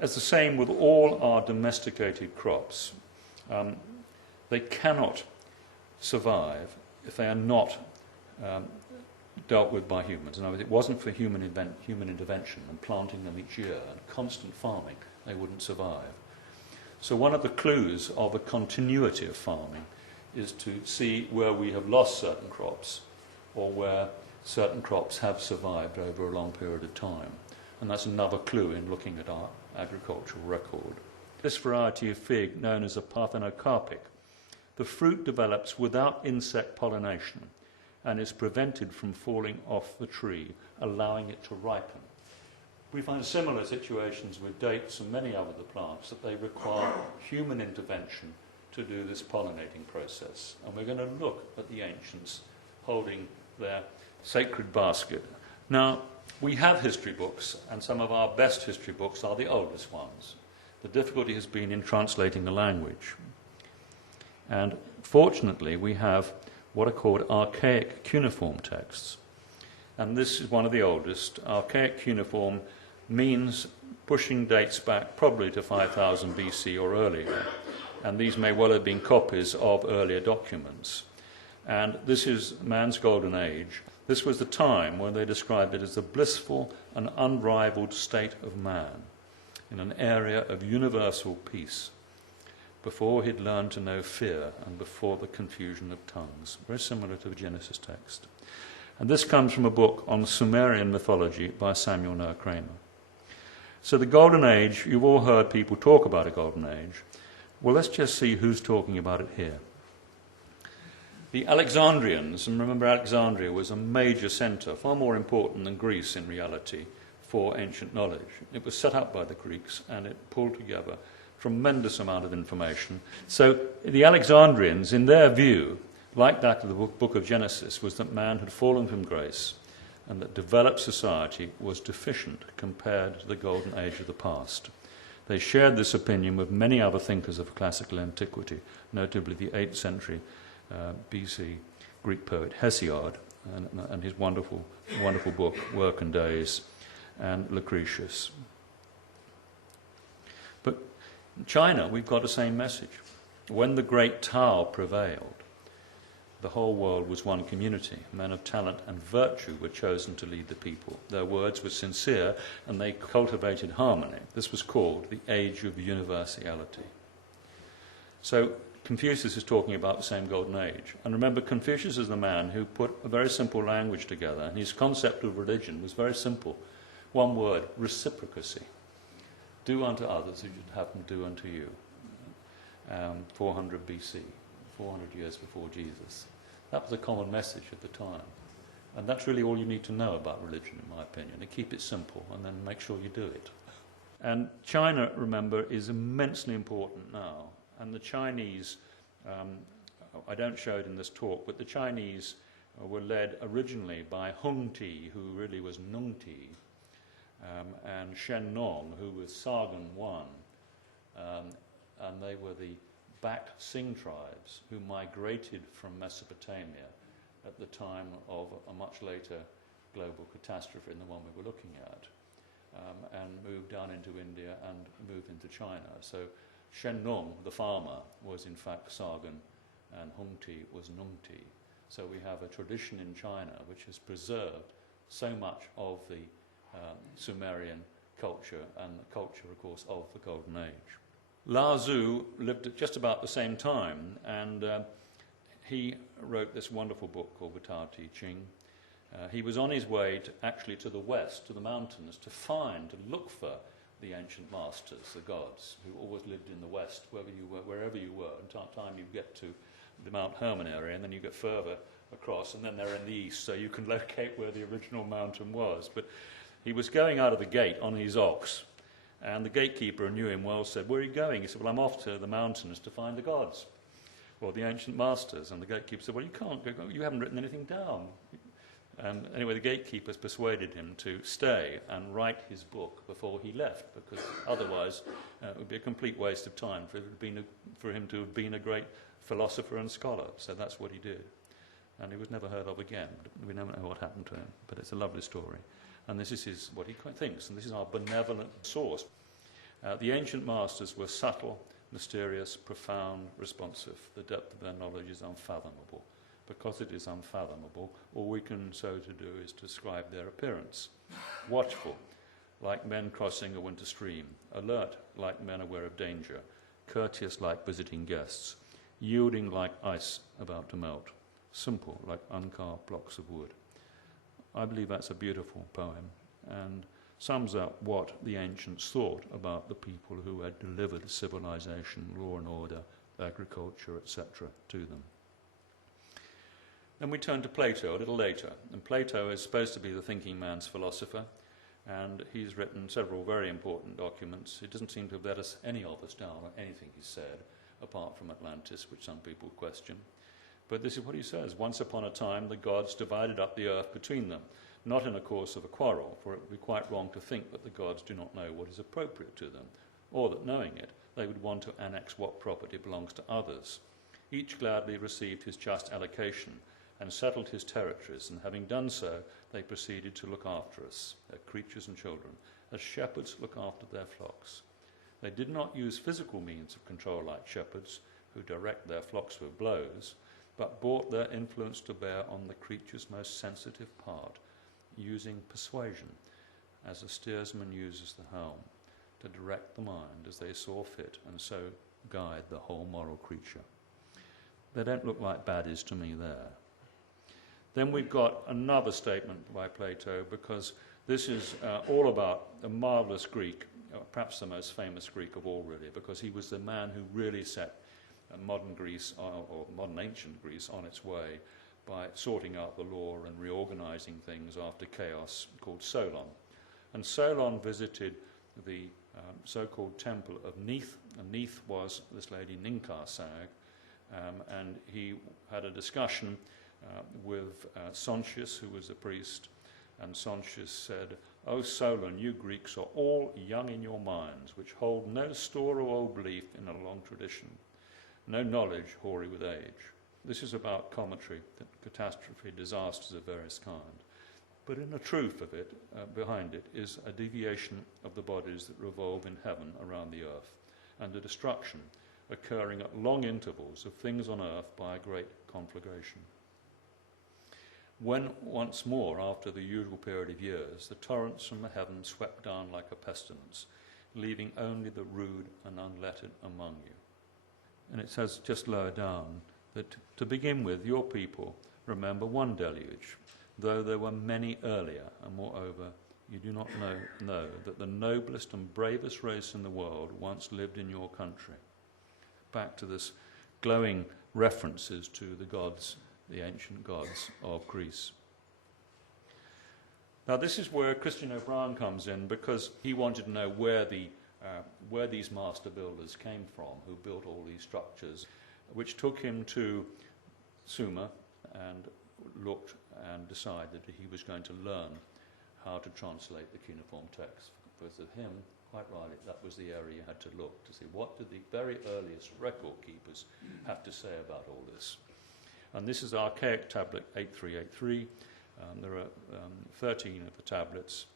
as the same with all our domesticated crops, they cannot survive if they are not dealt with by humans. In other words, it wasn't for human intervention and planting them each year and constant farming, they wouldn't survive. So one of the clues of a continuity of farming is to see where we have lost certain crops or where certain crops have survived over a long period of time. And that's another clue in looking at our agricultural record. This variety of fig, known as a parthenocarpic, the fruit develops without insect pollination and is prevented from falling off the tree, allowing it to ripen. We find similar situations with dates and many other plants that they require human intervention to do this pollinating process. And we're going to look at the ancients holding their sacred basket. Now, we have history books, and some of our best history books are the oldest ones. The difficulty has been in translating the language. And fortunately, we have what are called archaic cuneiform texts. And this is one of the oldest. Archaic cuneiform means pushing dates back probably to 5000 BC or earlier. And these may well have been copies of earlier documents. And this is man's golden age. This was the time when they described it as the blissful and unrivaled state of man in an area of universal peace, before he'd learned to know fear and before the confusion of tongues. Very similar to the Genesis text. And this comes from a book on Sumerian mythology by Samuel Noah Kramer. So the Golden Age, you've all heard people talk about a Golden Age. Well, let's just see who's talking about it here. The Alexandrians, and remember Alexandria was a major centre, far more important than Greece in reality, for ancient knowledge. It was set up by the Greeks and it pulled together a tremendous amount of information. So the Alexandrians, in their view, like that of the book of Genesis, was that man had fallen from grace and that developed society was deficient compared to the golden age of the past. They shared this opinion with many other thinkers of classical antiquity, notably the 8th century BC Greek poet Hesiod and his wonderful book, Work and Days, and Lucretius. But in China, we've got the same message. When the great Tao prevailed, the whole world was one community. Men of talent and virtue were chosen to lead the people. Their words were sincere, and they cultivated harmony. This was called the Age of Universality. So Confucius is talking about the same golden age. And remember, Confucius is the man who put a very simple language together, and his concept of religion was very simple. One word, reciprocacy. Do unto others as you'd have them do unto you. 400 BC, 400 years before Jesus. That was a common message at the time. And that's really all you need to know about religion, in my opinion. To keep it simple and then make sure you do it. And China, remember, is immensely important now. And the Chinese, I don't show it in this talk, but the Chinese were led originally by Hung Ti, who really was Nung Ti, and Shen Nong, who was Sargon I. And they were the Bak Sing tribes who migrated from Mesopotamia at the time of a much later global catastrophe than the one we were looking at, and moved down into India and moved into China. So Shen Nong, the farmer, was in fact Sargon, and Hung Ti was Nung Ti. So we have a tradition in China which has preserved so much of the Sumerian culture and the culture, of course, of the Golden Age. Lao Tzu lived at just about the same time, and he wrote this wonderful book called the Tao Te Ching. He was on his way actually to the west, to the mountains, to look for the ancient masters, the gods, who always lived in the west, wherever you were, until the time you get to the Mount Hermon area, and then you get further across, and then they're in the east, so you can locate where the original mountain was. But he was going out of the gate on his ox, and the gatekeeper, who knew him well, said, "Where are you going?" He said, "Well, I'm off to the mountains to find the gods, or the ancient masters." And the gatekeeper said, "Well, you can't go, you haven't written anything down." And anyway, the gatekeepers persuaded him to stay and write his book before he left, because otherwise it would be a complete waste of time for him to have been a great philosopher and scholar. So that's what he did. And he was never heard of again. We never know what happened to him, but it's a lovely story. And this is what he thinks, and this is our benevolent source. The ancient masters were subtle, mysterious, profound, responsive. The depth of their knowledge is unfathomable. Because it is unfathomable, all we can so to do is describe their appearance. Watchful, like men crossing a winter stream. Alert, like men aware of danger. Courteous, like visiting guests. Yielding, like ice about to melt. Simple, like uncarved blocks of wood. I believe that's a beautiful poem and sums up what the ancients thought about the people who had delivered civilization, law and order, agriculture, etc. to them. Then we turn to Plato a little later, and Plato is supposed to be the thinking man's philosopher, and he's written several very important documents. He doesn't seem to have let any of us down on anything he's said, apart from Atlantis, which some people question. But this is what he says: once upon a time the gods divided up the earth between them, not in a course of a quarrel, for it would be quite wrong to think that the gods do not know what is appropriate to them, or that, knowing it, they would want to annex what property belongs to others. Each gladly received his just allocation and settled his territories, and having done so, they proceeded to look after us, their creatures and children, as shepherds look after their flocks. They did not use physical means of control like shepherds, who direct their flocks with blows, but brought their influence to bear on the creature's most sensitive part, using persuasion, as a steersman uses the helm, to direct the mind as they saw fit, and so guide the whole moral creature. They don't look like baddies to me there. Then we've got another statement by Plato, because this is all about a marvellous Greek, perhaps the most famous Greek of all, really, because he was the man who really set modern Greece, or modern ancient Greece, on its way by sorting out the law and reorganizing things after chaos, called Solon. And Solon visited the so-called temple of Neith, and Neith was this lady Ninkarsag, and he had a discussion with Sontius, who was a priest, and Sontius said, "O Solon, you Greeks are all young in your minds, which hold no store of old belief in a long tradition, no knowledge hoary with age." This is about commentary, catastrophe, disasters of various kinds. But in the truth of it, behind it, is a deviation of the bodies that revolve in heaven around the earth, and a destruction occurring at long intervals of things on earth by a great conflagration. When once more, after the usual period of years, the torrents from the heaven swept down like a pestilence, leaving only the rude and unlettered among you. And it says just lower down that to begin with, your people remember one deluge, though there were many earlier, and moreover, you do not know that the noblest and bravest race in the world once lived in your country. Back to this glowing references to the gods, the ancient gods of Greece. Now this is where Christian O'Brien comes in, because he wanted to know where these master builders came from, who built all these structures, which took him to Sumer and looked and decided that he was going to learn how to translate the cuneiform text. Because of him, quite rightly, that was the area you had to look to see what did the very earliest record keepers have to say about all this. And this is archaic tablet 8383. There are 13 of the tablets.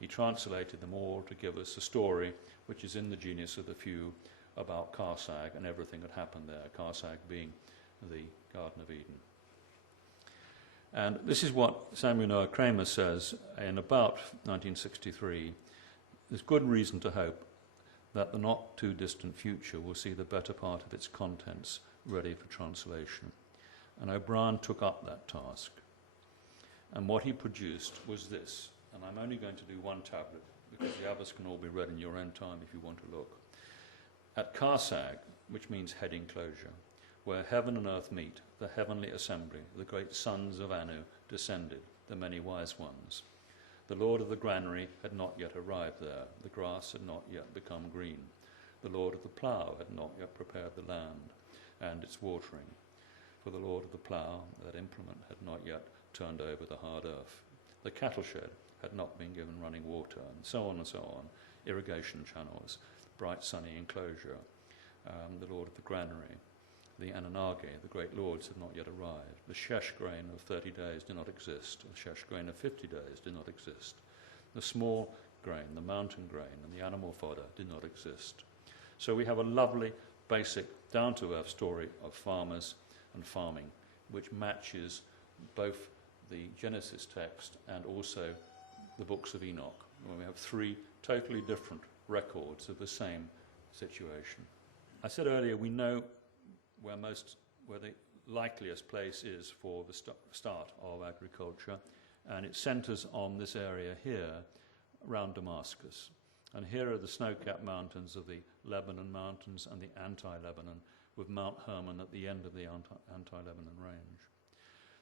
He translated them all to give us a story which is in the Genius of the Few about Karsag and everything that happened there, Karsag being the Garden of Eden. And this is what Samuel Noah Kramer says in about 1963. There's good reason to hope that the not too distant future will see the better part of its contents ready for translation. And O'Brien took up that task. And what he produced was this. And I'm only going to do one tablet, because the others can all be read in your own time if you want to look. At Karsag, which means head enclosure, where heaven and earth meet, the heavenly assembly, the great sons of Anu descended, the many wise ones. The Lord of the granary had not yet arrived there. The grass had not yet become green. The Lord of the plough had not yet prepared the land and its watering. For the Lord of the plough, that implement, had not yet turned over the hard earth. The cattle shed had not been given running water, and so on and so on. Irrigation channels, bright sunny enclosure, the Lord of the granary. The Ananage, the great lords, had not yet arrived. The shesh grain of 30 days did not exist. The shesh grain of 50 days did not exist. The small grain, the mountain grain, and the animal fodder did not exist. So we have a lovely, basic, down-to-earth story of farmers and farming, which matches both the Genesis text and also the books of Enoch, where we have three totally different records of the same situation. I said earlier, we know where the likeliest place is for the start of agriculture, and it centres on this area here around Damascus. And here are the snow-capped mountains of the Lebanon mountains and the anti-Lebanon, with Mount Hermon at the end of the anti-Lebanon range.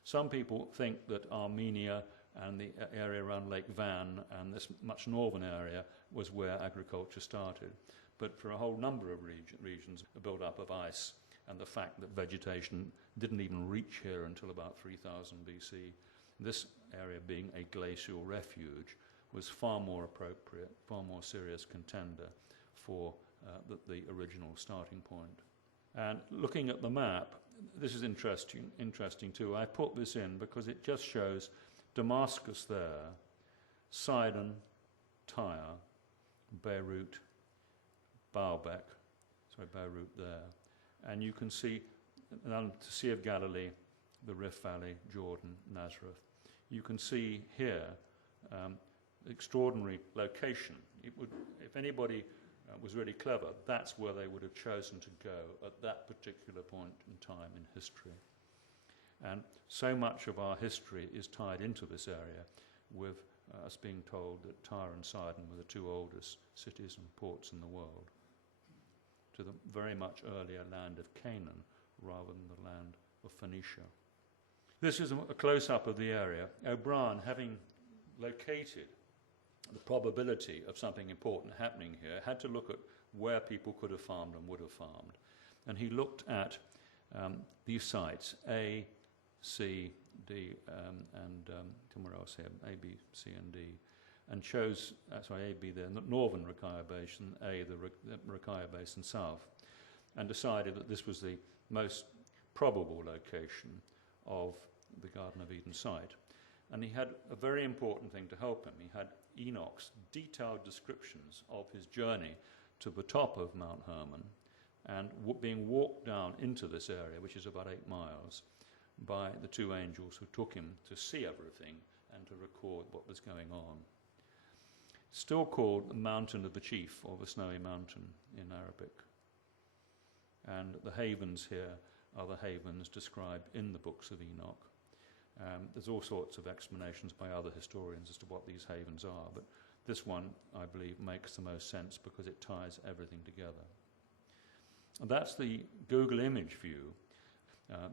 Some people think that Armenia and the area around Lake Van and this much northern area was where agriculture started. But for a whole number of regions, a build-up of ice and the fact that vegetation didn't even reach here until about 3000 BC, this area being a glacial refuge was far more appropriate, far more serious contender for the original starting point. And looking at the map, this is interesting too. I put this in because it just shows Damascus there, Sidon, Tyre, Beirut there. And you can see the Sea of Galilee, the Rift Valley, Jordan, Nazareth. You can see here extraordinary location. It would, if anybody was really clever, that's where they would have chosen to go at that particular point in time in history. And so much of our history is tied into this area with us being told that Tyre and Sidon were the two oldest cities and ports in the world, to the very much earlier land of Canaan rather than the land of Phoenicia. This is a close-up of the area. O'Brien, having located the probability of something important happening here, had to look at where people could have farmed and would have farmed. And he looked at these sites, A, C, D, and somewhere else here, A, B, C, and D, and chose, A, B there, the northern Rakaia Basin, A, the Rakaia Basin south, and decided that this was the most probable location of the Garden of Eden site. And he had a very important thing to help him. He had Enoch's detailed descriptions of his journey to the top of Mount Hermon and being walked down into this area, which is about 8 miles, by the two angels who took him to see everything and to record what was going on. Still called the Mountain of the Chief, or the Snowy Mountain in Arabic. And the havens here are the havens described in the books of Enoch. There's all sorts of explanations by other historians as to what these havens are, but this one, I believe, makes the most sense because it ties everything together. And that's the Google image view.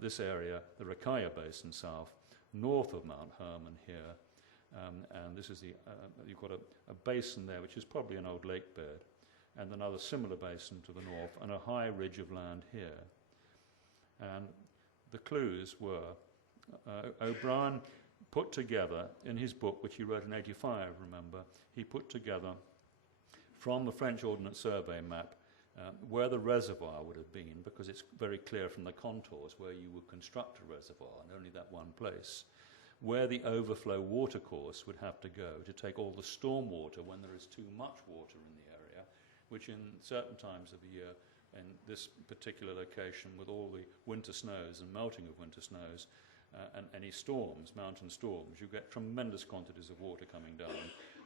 This area, the Rakaia Basin south, north of Mount Hermon here, and this is you've got a basin there which is probably an old lake bed, and another similar basin to the north, and a high ridge of land here. And the clues were O'Brien put together in his book, which he wrote in 85, remember, he put together from the French Ordnance Survey map where the reservoir would have been, because it's very clear from the contours where you would construct a reservoir, and only that one place, where the overflow watercourse would have to go to take all the storm water when there is too much water in the area, which in certain times of the year, in this particular location, with all the winter snows and melting of winter snows, and any storms, mountain storms, you get tremendous quantities of water coming down,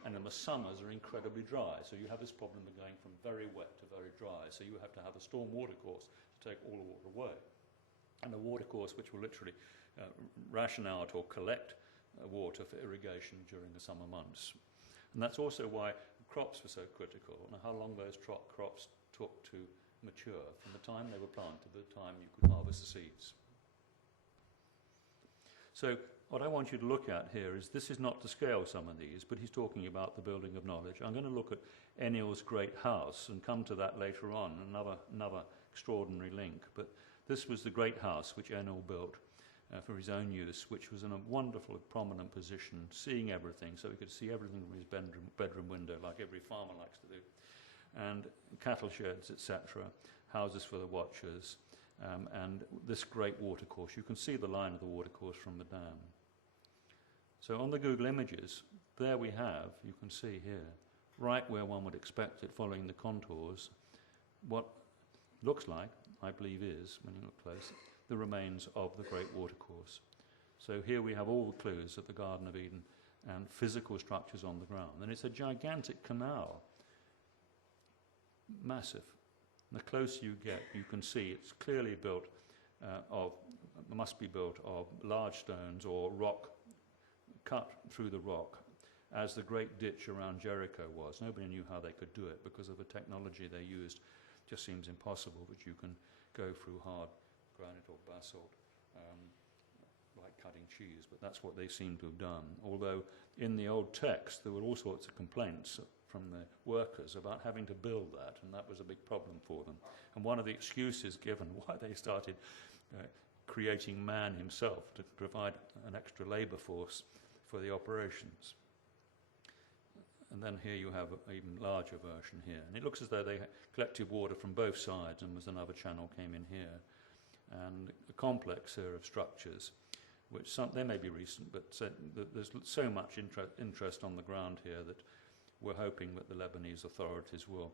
and in the summers are incredibly dry. So you have this problem of going from very wet to very dry. So you have to have a storm water course to take all the water away, and a water course which will literally ration out or collect water for irrigation during the summer months. And that's also why crops were so critical, and how long those crops took to mature from the time they were planted to the time you could harvest the seeds. So what I want you to look at here is, this is not to scale some of these, but he's talking about the building of knowledge. I'm going to look at Enlil's great house and come to that later on, another extraordinary link. But this was the great house which Enlil built for his own use, which was in a wonderful, prominent position, seeing everything, so he could see everything from his bedroom window, like every farmer likes to do. And cattle sheds, etc., houses for the watchers, and this great watercourse. You can see the line of the watercourse from the dam. So on the Google images, there we have, you can see here, right where one would expect it, following the contours, what looks like, I believe is, when you look close, the remains of the great watercourse. So here we have all the clues of the Garden of Eden and physical structures on the ground. And it's a gigantic canal, massive. The closer you get, you can see it's clearly built must be built of large stones or rock cut through the rock, as the great ditch around Jericho was. Nobody knew how they could do it because of the technology they used. It just seems impossible that you can go through hard granite or basalt like cutting cheese, but that's what they seem to have done. Although in the old text there were all sorts of complaints from the workers about having to build that, and that was a big problem for them. And one of the excuses given why they started creating man himself to provide an extra labour force for the operations. And then here you have an even larger version here. And it looks as though they collected water from both sides, and was another channel came in here. And a complex here of structures, which they may be recent, but there's so much interest on the ground here that we're hoping that the Lebanese authorities will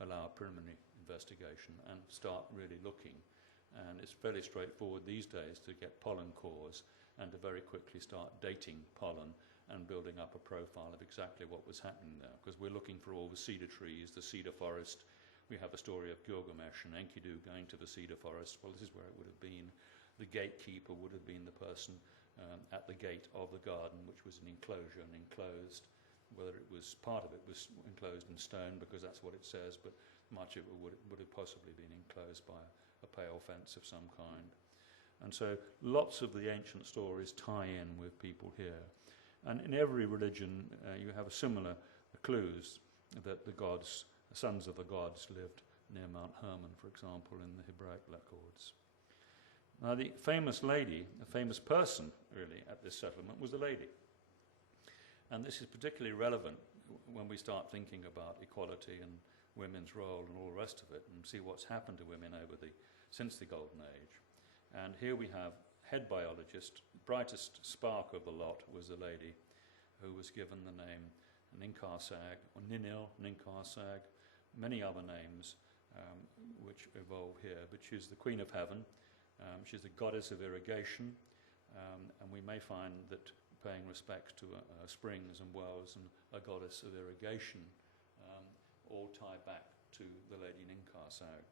allow a preliminary investigation and start really looking. And it's fairly straightforward these days to get pollen cores and to very quickly start dating pollen and building up a profile of exactly what was happening there, because we're looking for all the cedar trees, the cedar forest. We have a story of Gilgamesh and Enkidu going to the cedar forest. Well, this is where it would have been. The gatekeeper would have been the person at the gate of the garden, which was an enclosure and enclosed. Whether it was part of it was enclosed in stone, because that's what it says, but much of it would have possibly been enclosed by a pale fence of some kind. And so lots of the ancient stories tie in with people here. And in every religion you have similar clues that the gods, the sons of the gods, lived near Mount Hermon, for example, in the Hebraic records. Now the famous lady, the famous person really at this settlement was the lady. And this is particularly relevant when we start thinking about equality and women's role and all the rest of it, and see what's happened to women since the Golden Age. And here we have head biologist, brightest spark of the lot was the lady who was given the name Ninkarsag, or Ninil, Ninkarsag, many other names which evolve here. But she's the Queen of Heaven, she's the goddess of irrigation, and we may find that paying respects to springs and wells and a goddess of irrigation all tie back to the lady Ninkarsag.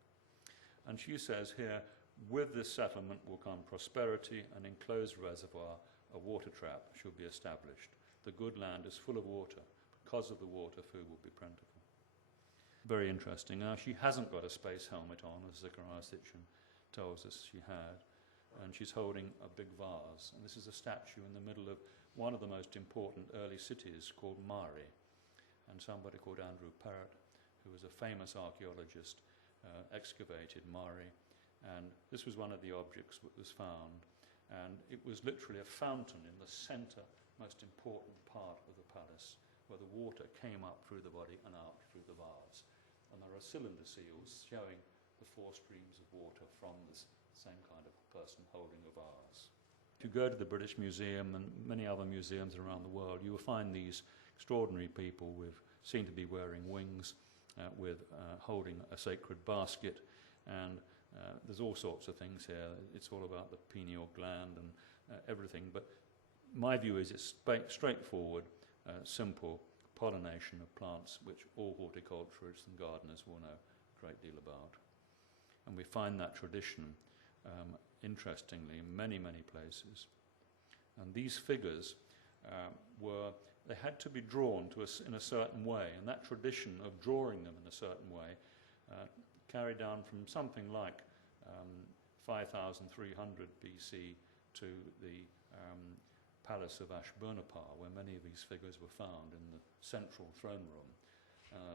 And she says here, with this settlement will come prosperity, an enclosed reservoir, a water trap should be established. The good land is full of water. Because of the water, food will be plentiful. Very interesting. Now, she hasn't got a space helmet on, as Zechariah Sitchin tells us she had, and she's holding a big vase. And this is a statue in the middle of one of the most important early cities called Mari. And somebody called Andrew Parrott, who was a famous archaeologist, excavated Mari. And this was one of the objects that was found. And it was literally a fountain in the centre, most important part of the palace, where the water came up through the body and out through the vase. And there are cylinder seals showing the 4 streams of water from this same kind of person holding a vase. If you go to the British Museum and many other museums around the world, you will find these extraordinary people seen to be wearing wings, holding a sacred basket, and there's all sorts of things here. It's all about the pineal gland and everything, but my view is it's straightforward, simple pollination of plants, which all horticulturists and gardeners will know a great deal about. And we find that tradition, interestingly, in many, many places. And these figures they had to be drawn in a certain way, and that tradition of drawing them in a certain way carried down from something like 5300 BC to the palace of Ashburnipal, where many of these figures were found in the central throne room.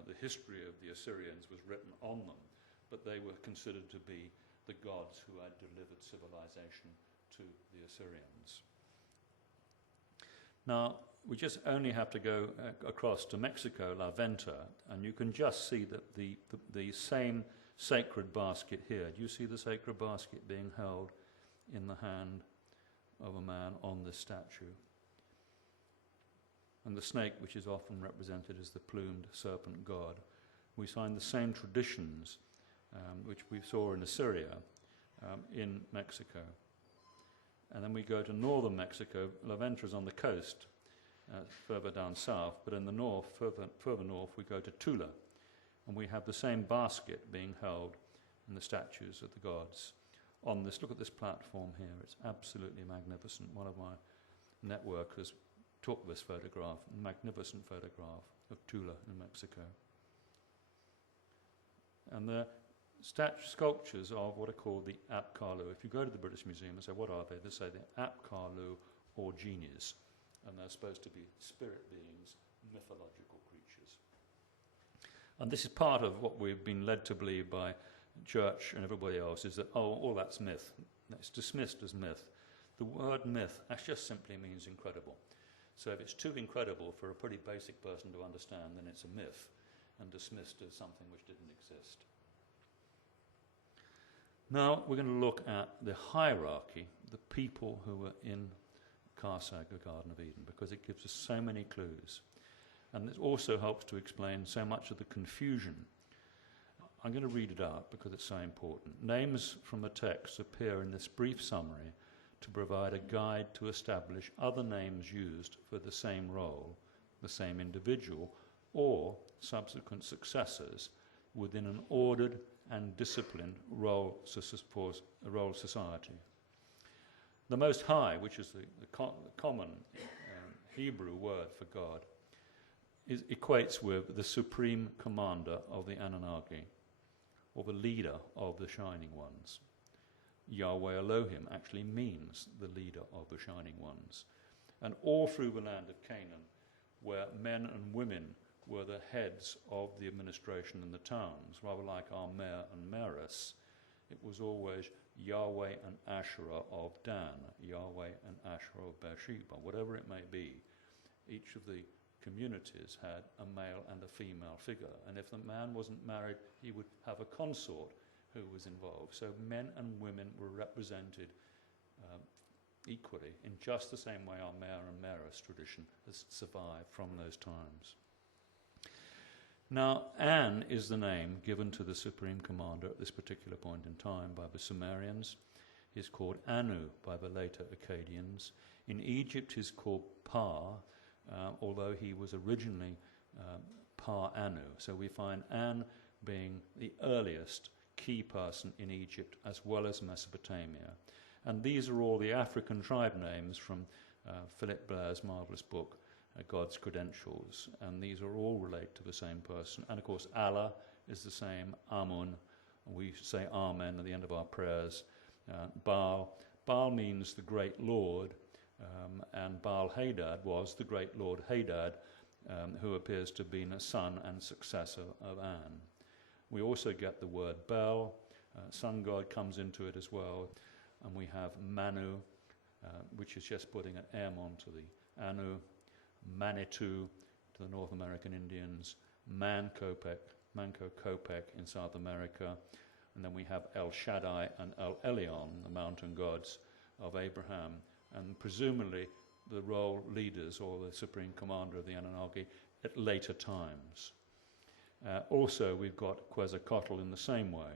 The history of the Assyrians was written on them, but they were considered to be the gods who had delivered civilization to the Assyrians. Now, we just only have to go across to Mexico, La Venta, and you can just see that the same sacred basket here. Do you see the sacred basket being held in the hand of a man on this statue? And the snake, which is often represented as the plumed serpent god. We find the same traditions which we saw in Assyria in Mexico. And then we go to northern Mexico. La Venta is on the coast, further down south, but in the north, further north, we go to Tula, and we have the same basket being held in the statues of the gods. On this, look at this platform here, it's absolutely magnificent. One of my networkers took this photograph, a magnificent photograph of Tula in Mexico. And the sculptures of what are called the Apkallu. If you go to the British Museum and say, what are they? They say the Apkallu or genies, and they're supposed to be spirit beings, mythological creatures. And this is part of what we've been led to believe by church and everybody else, is that, oh, all that's myth. It's dismissed as myth. The word myth just simply means incredible. So if it's too incredible for a pretty basic person to understand, then it's a myth and dismissed as something which didn't exist. Now we're going to look at the hierarchy, the people who were in Karsag, the Garden of Eden, because it gives us so many clues. And it also helps to explain so much of the confusion. I'm going to read it out because it's so important. Names from the text appear in this brief summary to provide a guide to establish other names used for the same role, the same individual, or subsequent successors within an ordered and disciplined role society. The Most High, which is the common Hebrew word for God, equates with the supreme commander of the Anunnaki, or the leader of the Shining Ones. Yahweh Elohim actually means the leader of the Shining Ones. And all through the land of Canaan, where men and women were the heads of the administration in the towns, rather like our mayor and mayoress, it was always Yahweh and Asherah of Dan, Yahweh and Asherah of Beersheba, whatever it may be. Each of the communities had a male and a female figure, and if the man wasn't married, he would have a consort who was involved. So men and women were represented equally, in just the same way our mayor and mayoress tradition has survived from those times. Now, An is the name given to the supreme commander at this particular point in time by the Sumerians. He's called Anu by the later Akkadians. In Egypt he's called Pa, although he was originally Pa Anu. So we find An being the earliest key person in Egypt as well as Mesopotamia. And these are all the African tribe names from Philip Blair's marvellous book, God's Credentials, and these are all related to the same person. And of course Allah is the same, Amun, and we say Amen at the end of our prayers. Baal means the great Lord, and Baal Hadad was the great Lord Hadad, who appears to have been a son and successor of An. We also get the word Bel, sun god comes into it as well, and we have Manu, which is just putting an M onto the Anu, Manitou to the North American Indians, Manco Copec in South America, and then we have El Shaddai and El Elyon, the mountain gods of Abraham, and presumably the role leaders or the supreme commander of the Anunnaki at later times. Also, we've got Quetzalcoatl in the same way.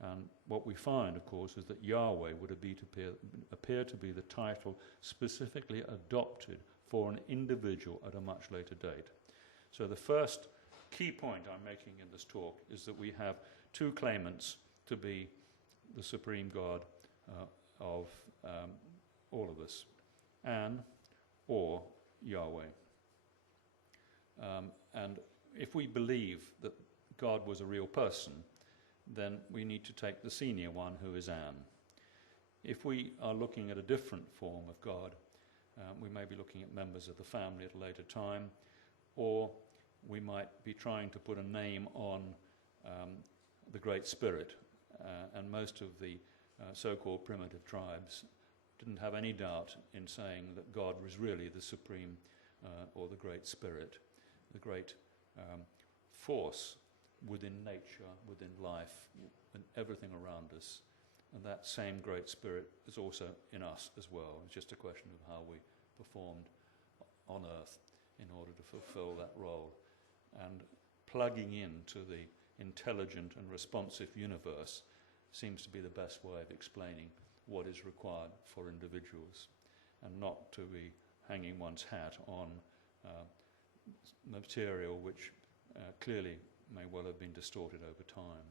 And what we find, of course, is that Yahweh would appear to be the title specifically adopted for an individual at a much later date. So the first key point I'm making in this talk is that we have two claimants to be the supreme God of all of us, An or Yahweh. And if we believe that God was a real person, then we need to take the senior one, who is An. If we are looking at a different form of God, we may be looking at members of the family at a later time, or we might be trying to put a name on the Great Spirit, and most of the so-called primitive tribes didn't have any doubt in saying that God was really the supreme or the Great Spirit, the great force within nature, within life, and everything around us. And that same Great Spirit is also in us as well. It's just a question of how we performed on earth in order to fulfill that role. And plugging into the intelligent and responsive universe seems to be the best way of explaining what is required for individuals, and not to be hanging one's hat on material which clearly may well have been distorted over time.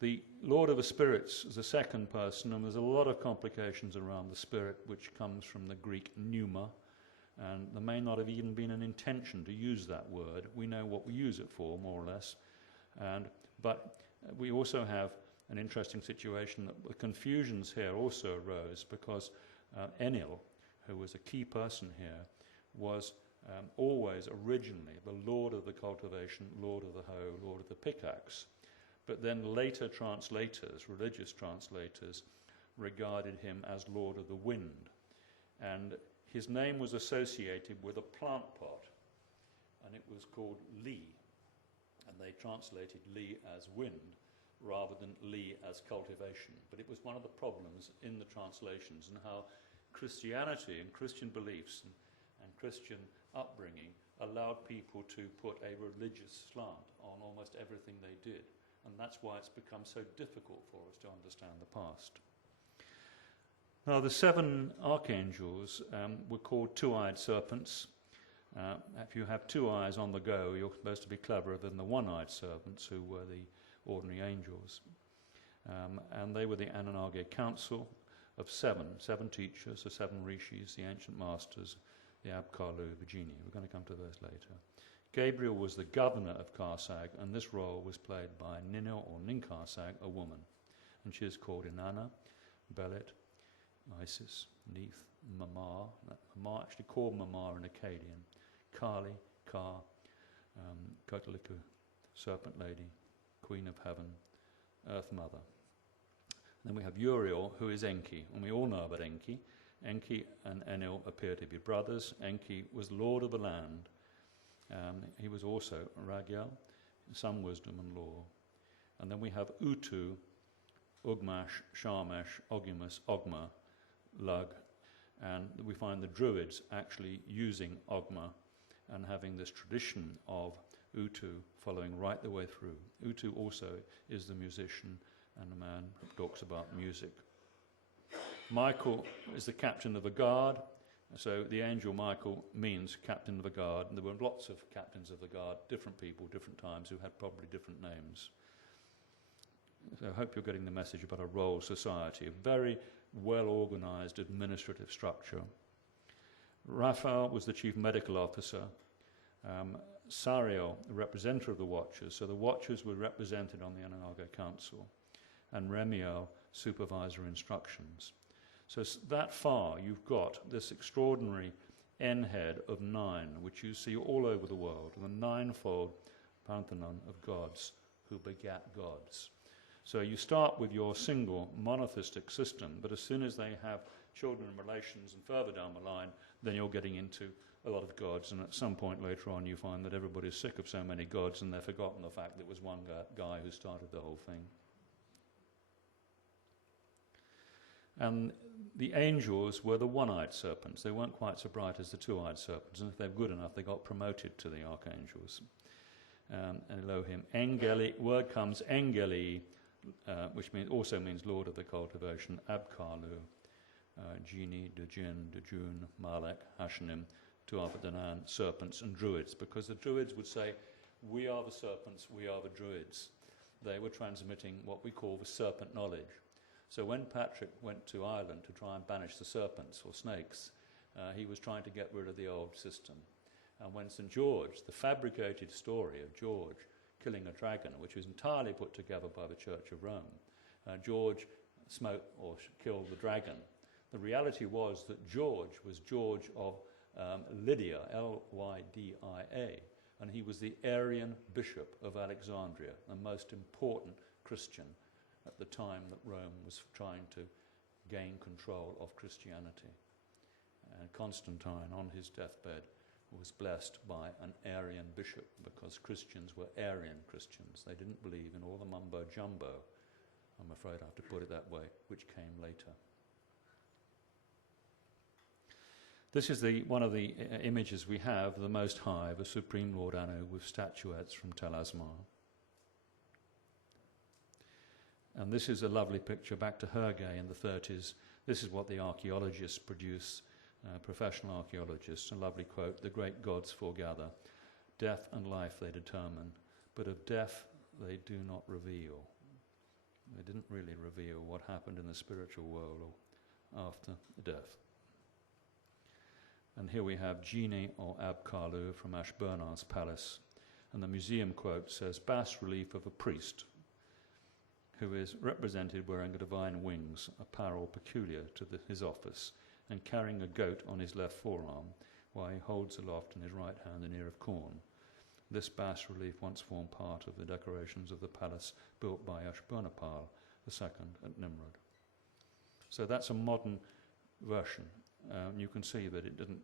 The Lord of the Spirits is the second person, and there's a lot of complications around the spirit, which comes from the Greek pneuma, and there may not have even been an intention to use that word. We know what we use it for, more or less. But we also have an interesting situation that the confusions here also arose because Enlil, who was a key person here, was always originally the lord of the cultivation, lord of the hoe, lord of the pickaxe. But then later translators, religious translators, regarded him as lord of the wind. And his name was associated with a plant pot, and it was called Li. And they translated Li as wind rather than Li as cultivation. But it was one of the problems in the translations, and how Christianity and Christian beliefs and Christian upbringing allowed people to put a religious slant on almost everything they did. And that's why it's become so difficult for us to understand the past. Now, the 7 archangels were called two-eyed serpents. If you have 2 eyes on the go, you're supposed to be cleverer than the one-eyed serpents, who were the ordinary angels. And they were the Ananage council of 7 teachers, the 7 rishis, the ancient masters, the Abkalu, the genie. We're going to come to those later. Gabriel was the governor of Karsag, and this role was played by Ninil or Ninkarsag, a woman. And she is called Inanna, Belit, Isis, Neith, Mamar. Mamar, actually called Mamar in Akkadian. Kali, Ka, Kotaliku, Serpent Lady, Queen of Heaven, Earth Mother. Then we have Uriel, who is Enki, and we all know about Enki. Enki and Enil appear to be brothers. Enki was lord of the land. He was also Ragyal, some wisdom and law. And then we have Utu, Ugmash, Sharmesh, Ogumus, Ogma, Lug, and we find the Druids actually using Ogma and having this tradition of Utu following right the way through. Utu also is the musician and the man who talks about music. Michael is the captain of the guard. So the angel Michael means captain of the guard, and there were lots of captains of the guard, different people, different times, who had probably different names. So I hope you're getting the message about a role society, a very well-organized administrative structure. Raphael was the chief medical officer. Sariel, the representative of the Watchers, so the Watchers were represented on the Ananaga Council, and Remiel, supervisor instructions. So that far you've got this extraordinary N-head of 9, which you see all over the world, the ninefold pantheon of gods who begat gods. So you start with your single monotheistic system, but as soon as they have children and relations and further down the line, then you're getting into a lot of gods, and at some point later on you find that everybody's sick of so many gods and they've forgotten the fact that it was one guy who started the whole thing. And the angels were the one-eyed serpents. They weren't quite so bright as the two-eyed serpents, and if they're good enough, they got promoted to the archangels. And Elohim, Engeli, word comes Engeli, which also means Lord of the cultivation, Abkalu, Genie, Dejin, Dejun, Malek, Hashanim, Tuavadan, serpents, and Druids, because the Druids would say, we are the serpents, we are the Druids. They were transmitting what we call the serpent knowledge. So when Patrick went to Ireland to try and banish the serpents or snakes, he was trying to get rid of the old system. And when St. George, the fabricated story of George killing a dragon, which was entirely put together by the Church of Rome, George smote or killed the dragon. The reality was that George was George of Lydia, Lydia, and he was the Arian bishop of Alexandria, the most important Christian at the time that Rome was trying to gain control of Christianity. And Constantine, on his deathbed, was blessed by an Arian bishop, because Christians were Arian Christians. They didn't believe in all the mumbo-jumbo, I'm afraid I have to put it that way, which came later. This is one of the images we have of the Most High, the Supreme Lord Anu, with statuettes from Tel Asmar. And this is a lovely picture back to Hergé in the 30s. This is what the archaeologists produce, professional archaeologists. A lovely quote, "The great gods foregather. Death and life they determine, but of death they do not reveal." They didn't really reveal what happened in the spiritual world or after death. And here we have Genie or Abkalu from Ashburnar's palace. And the museum quote says, "Bas-relief of a priest who is represented wearing a divine wings, apparel peculiar to his office, and carrying a goat on his left forearm, while he holds aloft in his right hand an ear of corn. This bas-relief once formed part of the decorations of the palace built by Ashburnapal II at Nimrod. So that's a modern version. You can see that it didn't,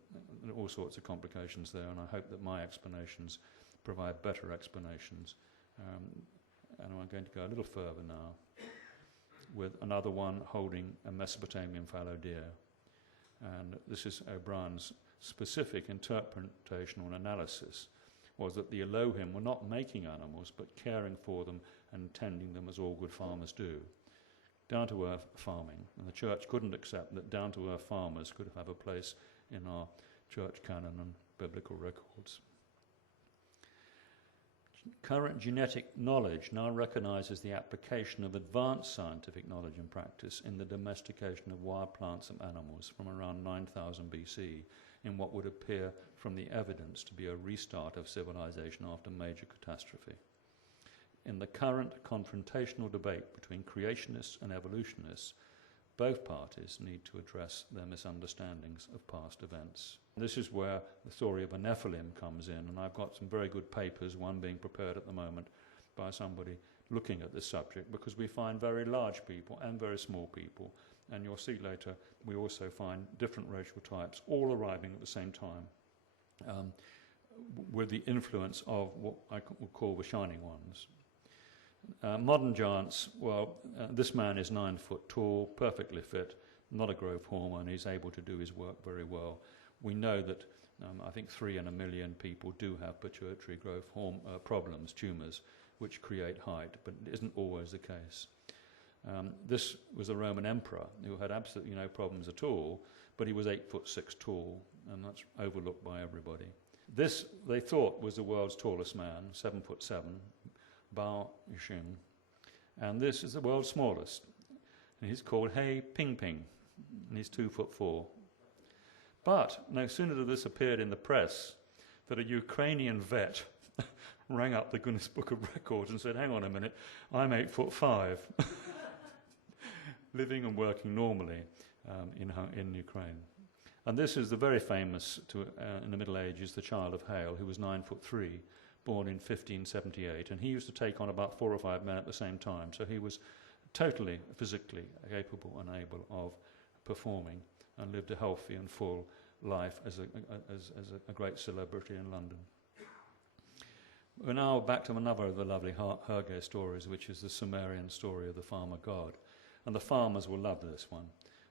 all sorts of complications there, and I hope that my explanations provide better explanations. And I'm going to go a little further now with another one holding a Mesopotamian fallow deer. And this is O'Brien's specific interpretation or analysis, was that the Elohim were not making animals but caring for them and tending them as all good farmers do. Down-to-earth farming, and the church couldn't accept that down-to-earth farmers could have a place in our church canon and biblical records. Current genetic knowledge now recognises the application of advanced scientific knowledge and practice in the domestication of wild plants and animals from around 9000 BC in what would appear from the evidence to be a restart of civilization after major catastrophe. In the current confrontational debate between creationists and evolutionists, both parties need to address their misunderstandings of past events. This is where the story of a Nephilim comes in, and I've got some very good papers, one being prepared at the moment by somebody looking at this subject, because we find very large people and very small people, and you'll see later we also find different racial types all arriving at the same time, with the influence of what I would call the Shining Ones. Modern giants, well, this man is 9 foot tall, perfectly fit, not a growth hormone, he's able to do his work very well. We know that I think 3 in a million people do have pituitary growth problems, tumours, which create height, but it isn't always the case. This was a Roman emperor who had absolutely no problems at all, but he was 8'6" tall, and that's overlooked by everybody. This, they thought, was the world's tallest man, 7'7", Bao Yixing, and this is the world's smallest, and he's called He Pingping, and he's 2'4". But no sooner did this appeared in the press that a Ukrainian vet rang up the Guinness Book of Records and said, "Hang on a minute, I'm 8'5", living and working normally in Ukraine. And this is the very famous, in the Middle Ages, the Child of Hale, who was 9'3", born in 1578, and he used to take on about 4 or 5 men at the same time, so he was totally physically capable and able of performing and lived a healthy and full life as a great celebrity in London. We're now back to another of the lovely Herge stories, which is the Sumerian story of the farmer god, and the farmers will love this one.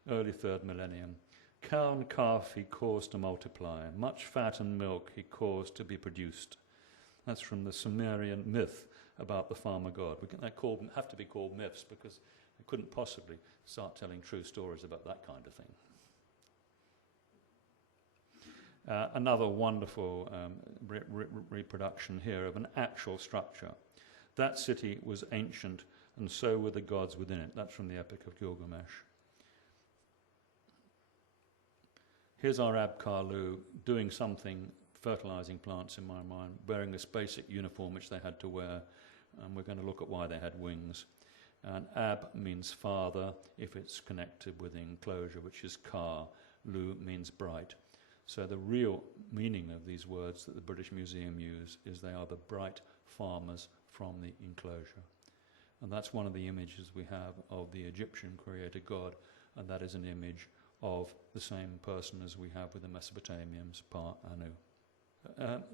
Early 3rd millennium. Cow and calf he caused to multiply, much fat and milk he caused to be produced. That's from the Sumerian myth about the farmer god. They have to be called myths because they couldn't possibly start telling true stories about that kind of thing. Another wonderful reproduction here of an actual structure. That city was ancient, and so were the gods within it. That's from the Epic of Gilgamesh. Here's our Ab-Kalu doing something, fertilizing plants in my mind, wearing this basic uniform which they had to wear, and we're going to look at why they had wings. And Ab means father if it's connected with the enclosure, which is Ka. Lu means bright. So the real meaning of these words that the British Museum use is they are the bright farmers from the enclosure. And that's one of the images we have of the Egyptian creator god, and that is an image of the same person as we have with the Mesopotamians, Pa Anu.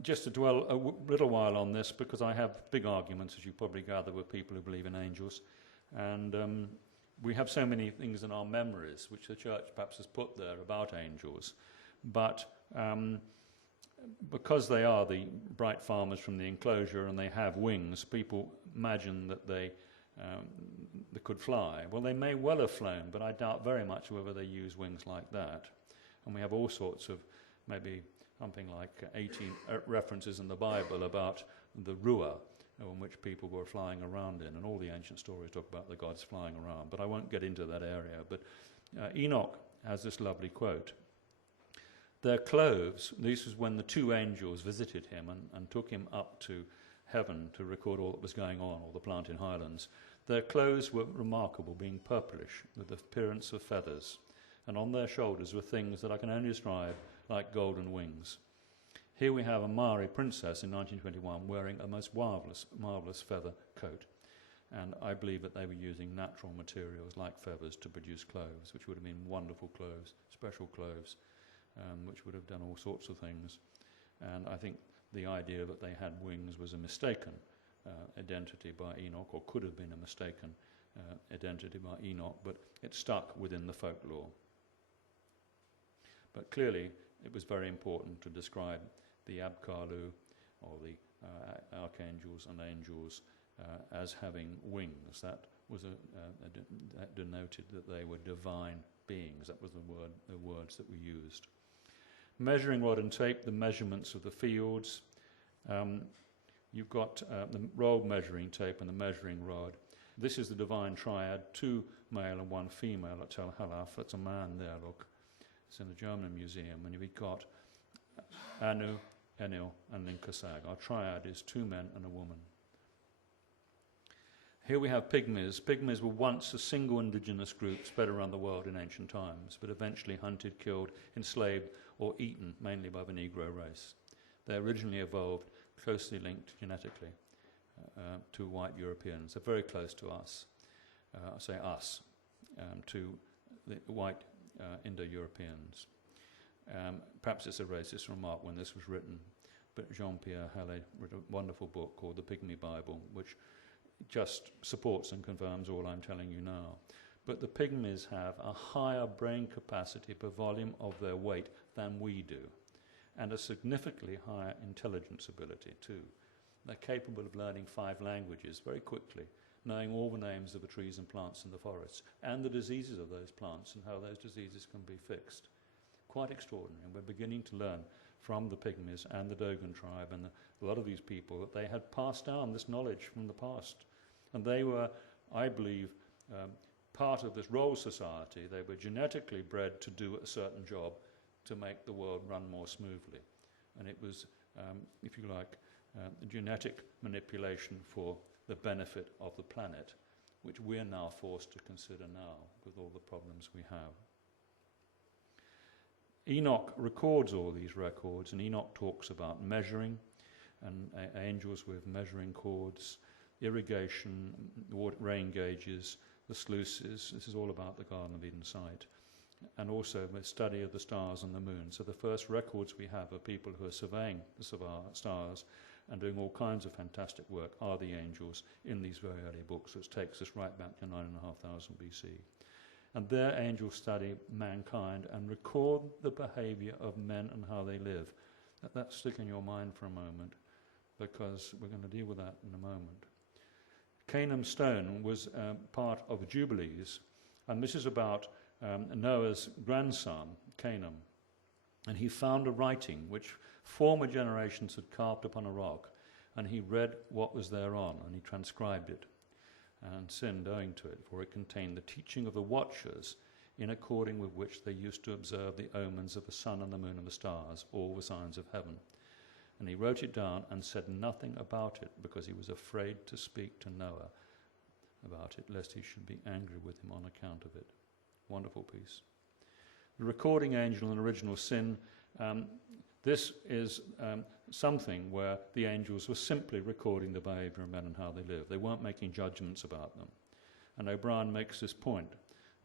Just to dwell a little while on this, because I have big arguments, as you probably gather, with people who believe in angels, and we have so many things in our memories which the church perhaps has put there about angels, but because they are the bright farmers from the enclosure and they have wings, people imagine that they could fly. Well, they may well have flown, but I doubt very much whether they use wings like that. And we have all sorts of, maybe something like 18 references in the Bible about the Ruah, in which people were flying around in, and all the ancient stories talk about the gods flying around, but I won't get into that area. But Enoch has this lovely quote. Their clothes, this is when the 2 angels visited him and took him up to heaven to record all that was going on, all the planting highlands. Their clothes were remarkable, being purplish, with the appearance of feathers, and on their shoulders were things that I can only describe like golden wings. Here we have a Maori princess in 1921 wearing a most marvellous feather coat. And I believe that they were using natural materials like feathers to produce clothes, which would have been wonderful clothes, special clothes, which would have done all sorts of things. And I think the idea that they had wings was a mistaken identity by Enoch, or could have been a mistaken identity by Enoch, but it stuck within the folklore. But clearly it was very important to describe the Abkalu, or the archangels and angels, as having wings. That was that denoted that they were divine beings. That was the words that we used. Measuring rod and tape, the measurements of the fields. You've got the rolled measuring tape and the measuring rod. This is the divine triad, 2 male and 1 female at Tel Halaf. That's a man there, look. It's in the German Museum. And we've got Anu, Enil and Ninkasag. Our triad is 2 men and a woman. Here we have pygmies. Pygmies were once a single indigenous group spread around the world in ancient times, but eventually hunted, killed, enslaved or eaten mainly by the Negro race. They originally evolved closely linked genetically to white Europeans. They're very close to us, to the white Indo-Europeans. Perhaps it's a racist remark when this was written, but Jean-Pierre Hallet wrote a wonderful book called The Pygmy Bible, which just supports and confirms all I'm telling you now. But the pygmies have a higher brain capacity per volume of their weight than we do, and a significantly higher intelligence ability too. They're capable of learning 5 languages very quickly, knowing all the names of the trees and plants in the forests, and the diseases of those plants and how those diseases can be fixed. Quite extraordinary. And we're beginning to learn from the pygmies and the Dogon tribe and a lot of these people that they had passed down this knowledge from the past. And they were, I believe, part of this role society. They were genetically bred to do a certain job to make the world run more smoothly. And it was, if you like, genetic manipulation for the benefit of the planet, which we're now forced to consider now with all the problems we have. Enoch records all these records, and Enoch talks about measuring, and angels with measuring cords, irrigation, rain gauges, the sluices. This is all about the Garden of Eden site. And also the study of the stars and the moon. So the first records we have of people who are surveying the stars and doing all kinds of fantastic work are the angels in these very early books, which takes us right back to 9,500 BC. And their angels study mankind and record the behavior of men and how they live. Let that stick in your mind for a moment, because we're going to deal with that in a moment. Canaan's stone was part of the Jubilees, and this is about Noah's grandson, Canaan. And he found a writing which former generations had carved upon a rock, and he read what was thereon, and he transcribed it, and sinned owing to it, for it contained the teaching of the watchers, in according with which they used to observe the omens of the sun and the moon and the stars, all the signs of heaven. And he wrote it down and said nothing about it, because he was afraid to speak to Noah about it, lest he should be angry with him on account of it. Wonderful piece. The recording angel and original sin, this is something where the angels were simply recording the behaviour of men and how they live. They weren't making judgments about them. And O'Brien makes this point,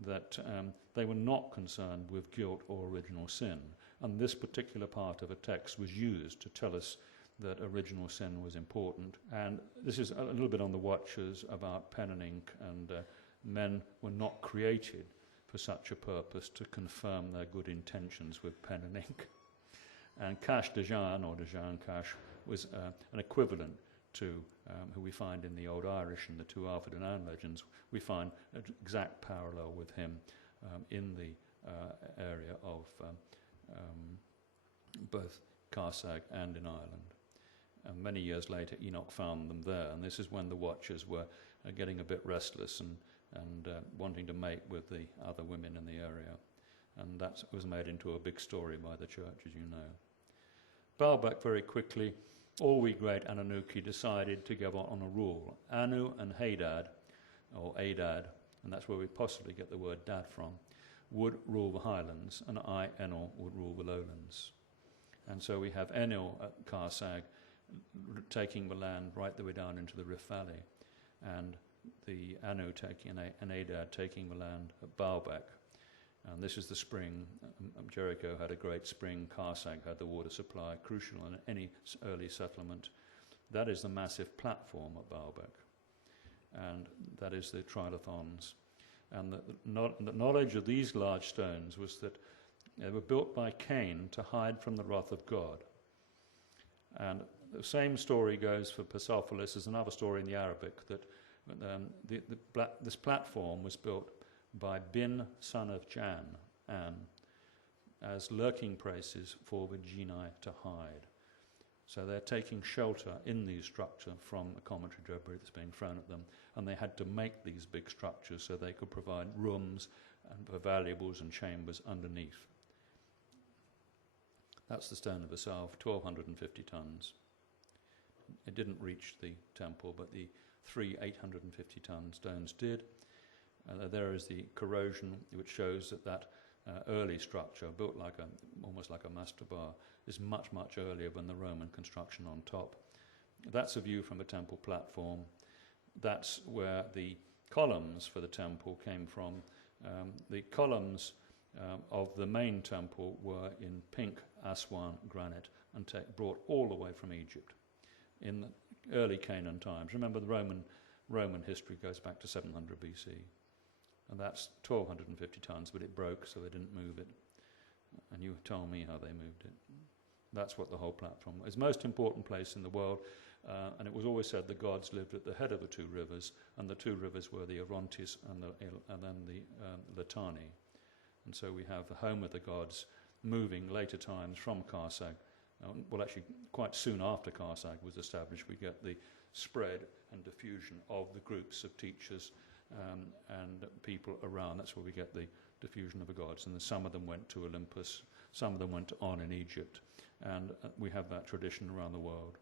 that they were not concerned with guilt or original sin. And this particular part of a text was used to tell us that original sin was important. And this is a little bit on the Watchers about pen and ink, and men were not created for such a purpose, to confirm their good intentions with pen and ink. And Cash de Jean, or de Jean Cash, was an equivalent to who we find in the Old Irish and the 2 Alfred and Anne legends. We find an exact parallel with him in the area of both Carsag and in Ireland. And many years later, Enoch found them there, and this is when the Watchers were getting a bit restless and wanting to mate with the other women in the area. And that was made into a big story by the church, as you know. Baalbek, very quickly, all we great Anunnaki decided to go on a rule. Anu and Hadad, or Adad, and that's where we possibly get the word dad from, would rule the highlands, and I, Enlil, would rule the lowlands. And so we have Enlil at Karsag taking the land right the way down into the Rift Valley, and the Anu taking, and Adad taking the land at Baalbek. And this is the spring. Jericho had a great spring. Karsag had the water supply, crucial in any early settlement. That is the massive platform at Baalbek. And that is the trilithons. And the knowledge of these large stones was that they were built by Cain to hide from the wrath of God. And the same story goes for Persepolis. There's another story in the Arabic that this platform was built by Bin, son of Jan, as lurking places for the genii to hide. So they're taking shelter in these structures from the cometary debris that's being thrown at them, and they had to make these big structures so they could provide rooms and valuables and chambers underneath. That's the stone of the Salve, 1,250 tons. It didn't reach the temple, but the 3 850-ton stones did. There is the corrosion, which shows that early structure, built almost like a mastaba, is much, much earlier than the Roman construction on top. That's a view from the temple platform. That's where the columns for the temple came from. The columns of the main temple were in pink Aswan granite and brought all the way from Egypt in the early Canaan times. Remember, the Roman history goes back to 700 BC. And that's 1,250 tons, but it broke, so they didn't move it. And you tell me how they moved it. That's what the whole platform was. It's the most important place in the world, and it was always said the gods lived at the head of the two rivers, and the two rivers were the Orontes and then the Litani. And so we have the home of the gods moving later times from Karsag. Well, actually, quite soon after Karsag was established, we get the spread and diffusion of the groups of teachers and people around. That's where we get the diffusion of the gods. And some of them went to Olympus, some of them went to On in Egypt, and we have that tradition around the world.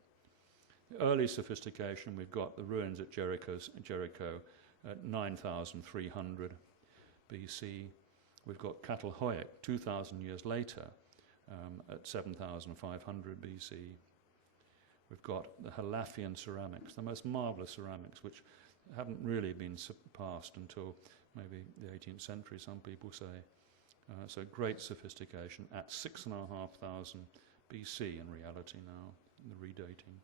Early sophistication, we've got the ruins at Jericho at 9,300 BC. We've got Catalhoic 2,000 years later at 7,500 BC. We've got the Halafian ceramics, the most marvellous ceramics, which haven't really been surpassed until maybe the 18th century, some people say. So great sophistication at 6,500 BC in reality now, in the redating.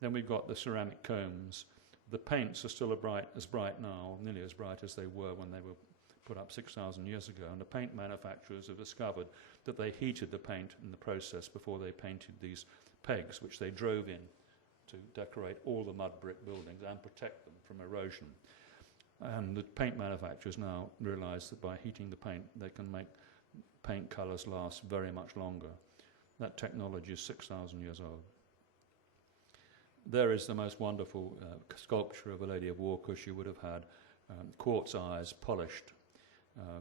Then we've got the ceramic combs. The paints are still as bright now, nearly as bright as they were when they were put up 6,000 years ago. And the paint manufacturers have discovered that they heated the paint in the process before they painted these pegs, which they drove in to decorate all the mud brick buildings and protect them from erosion. And the paint manufacturers now realise that by heating the paint, they can make paint colours last very much longer. That technology is 6,000 years old. There is the most wonderful sculpture of a lady of Warkush. You would have had quartz eyes, polished,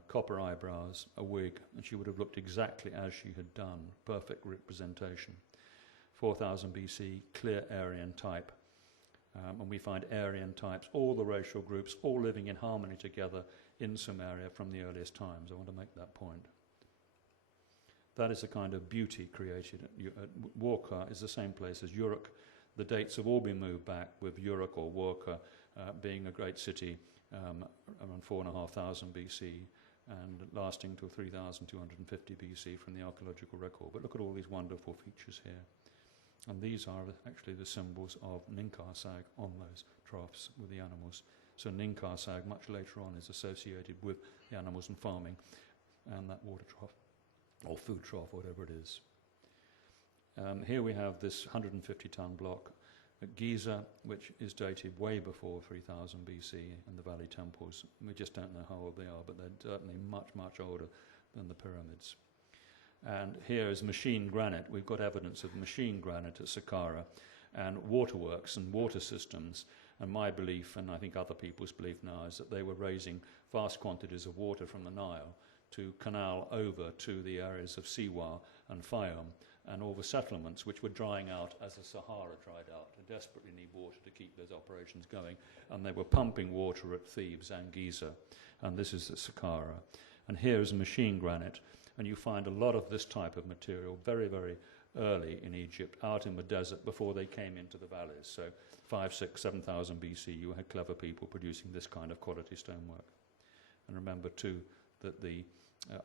copper eyebrows, a wig, and she would have looked exactly as she had done, perfect representation. 4,000 BC, clear Aryan type. And we find Aryan types, all the racial groups, all living in harmony together in Sumeria from the earliest times. I want to make that point. That is the kind of beauty created. Warka is the same place as Uruk. The dates have all been moved back, with Uruk or Warka being a great city around 4,500 BC and lasting till 3,250 BC from the archaeological record. But look at all these wonderful features here. And these are actually the symbols of Ninkarsag on those troughs with the animals. So Ninkarsag, much later on, is associated with the animals and farming and that water trough, or food trough, whatever it is. Here we have this 150-ton block at Giza, which is dated way before 3000 BC in the Valley temples. We just don't know how old they are, but they're certainly much, much older than the pyramids. And here is machine granite. We've got evidence of machine granite at Saqqara and waterworks and water systems. And my belief, and I think other people's belief now, is that they were raising vast quantities of water from the Nile to canal over to the areas of Siwa and Fayum and all the settlements which were drying out as the Sahara dried out. They desperately need water to keep those operations going. And they were pumping water at Thebes and Giza. And this is at Saqqara. And here is a machine granite, and you find a lot of this type of material very, very early in Egypt, out in the desert before they came into the valleys. So 5, 6, 7,000 BC, you had clever people producing this kind of quality stonework. And remember too that the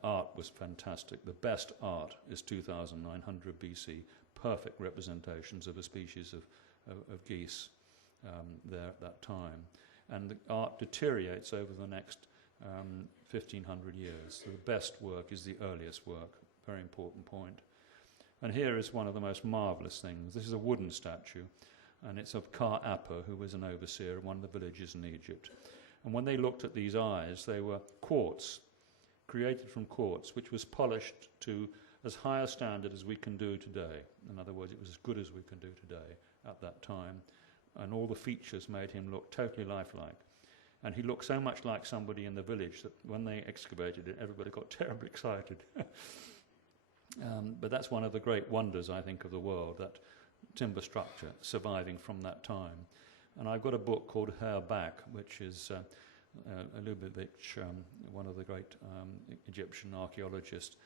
art was fantastic. The best art is 2,900 BC, perfect representations of a species of geese there at that time. And the art deteriorates over the next 1,500 years. So the best work is the earliest work, very important point. And here is one of the most marvellous things. This is a wooden statue, and it's of Ka Appa, who was an overseer of one of the villages in Egypt. And when they looked at these eyes, they were quartz, created from quartz, which was polished to as high a standard as we can do today. In other words, it was as good as we can do today at that time. And all the features made him look totally lifelike. And he looked so much like somebody in the village that when they excavated it, everybody got terribly excited. But that's one of the great wonders, I think, of the world, that timber structure surviving from that time. And I've got a book called Hair Back, which is Lubavitch, one of the great Egyptian archaeologists.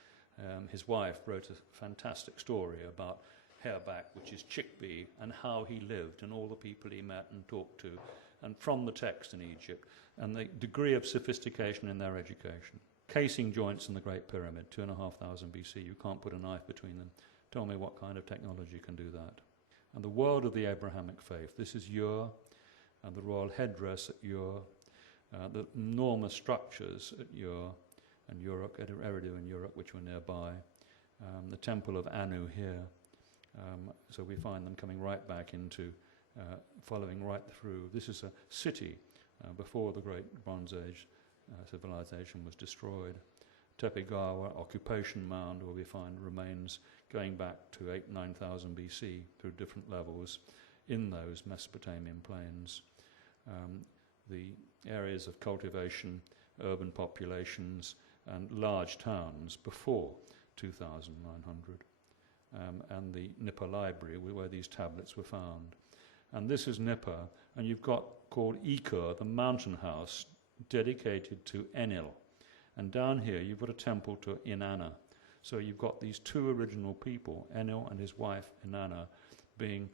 His wife wrote a fantastic story about Hair Back, which is chickpea, and how he lived and all the people he met and talked to, and from the text in Egypt, and the degree of sophistication in their education. Casing joints in the Great Pyramid, 2,500 BC. You can't put a knife between them. Tell me what kind of technology can do that. And the world of the Abrahamic faith. This is Ur, and the royal headdress at Ur, the enormous structures at Ur and Uruk, Eridu and Uruk, which were nearby, the temple of Anu here. So we find them coming right back into, following right through. This is a city before the Great Bronze Age civilization was destroyed. Tepegawa, occupation mound, where we find remains going back to 8,000-9,000 BC through different levels in those Mesopotamian plains. The areas of cultivation, urban populations, and large towns before 2,900. And the Nippur Library, where these tablets were found. And this is Nippur, and you've got called Ikur, the mountain house, dedicated to Enil. And down here you've got a temple to Inanna. So you've got these two original people, Enil and his wife Inanna, being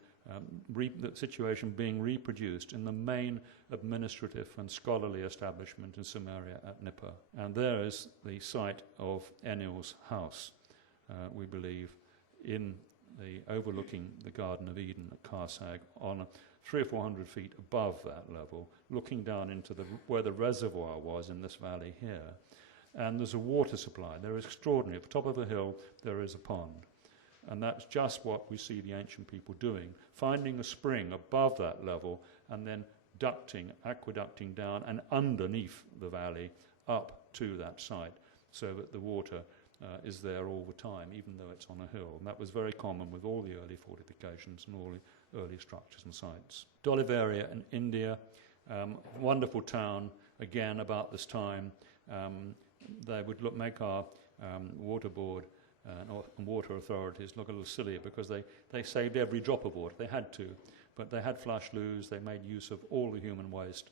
the situation being reproduced in the main administrative and scholarly establishment in Sumeria at Nippur. And there is the site of Enil's house, we believe, in the overlooking the Garden of Eden at Karsag, on 300 or 400 feet above that level, looking down into where the reservoir was in this valley here. And there's a water supply. They're extraordinary. At the top of the hill, there is a pond. And that's just what we see the ancient people doing, finding a spring above that level and then aqueducting down and underneath the valley up to that site, so that the water is there all the time, even though it's on a hill. And that was very common with all the early fortifications and all the early structures and sites. D'Oliveira in India, wonderful town, again about this time. They would make our water board and water authorities look a little silly because they saved every drop of water. They had to, but they had flush loos, they made use of all the human waste,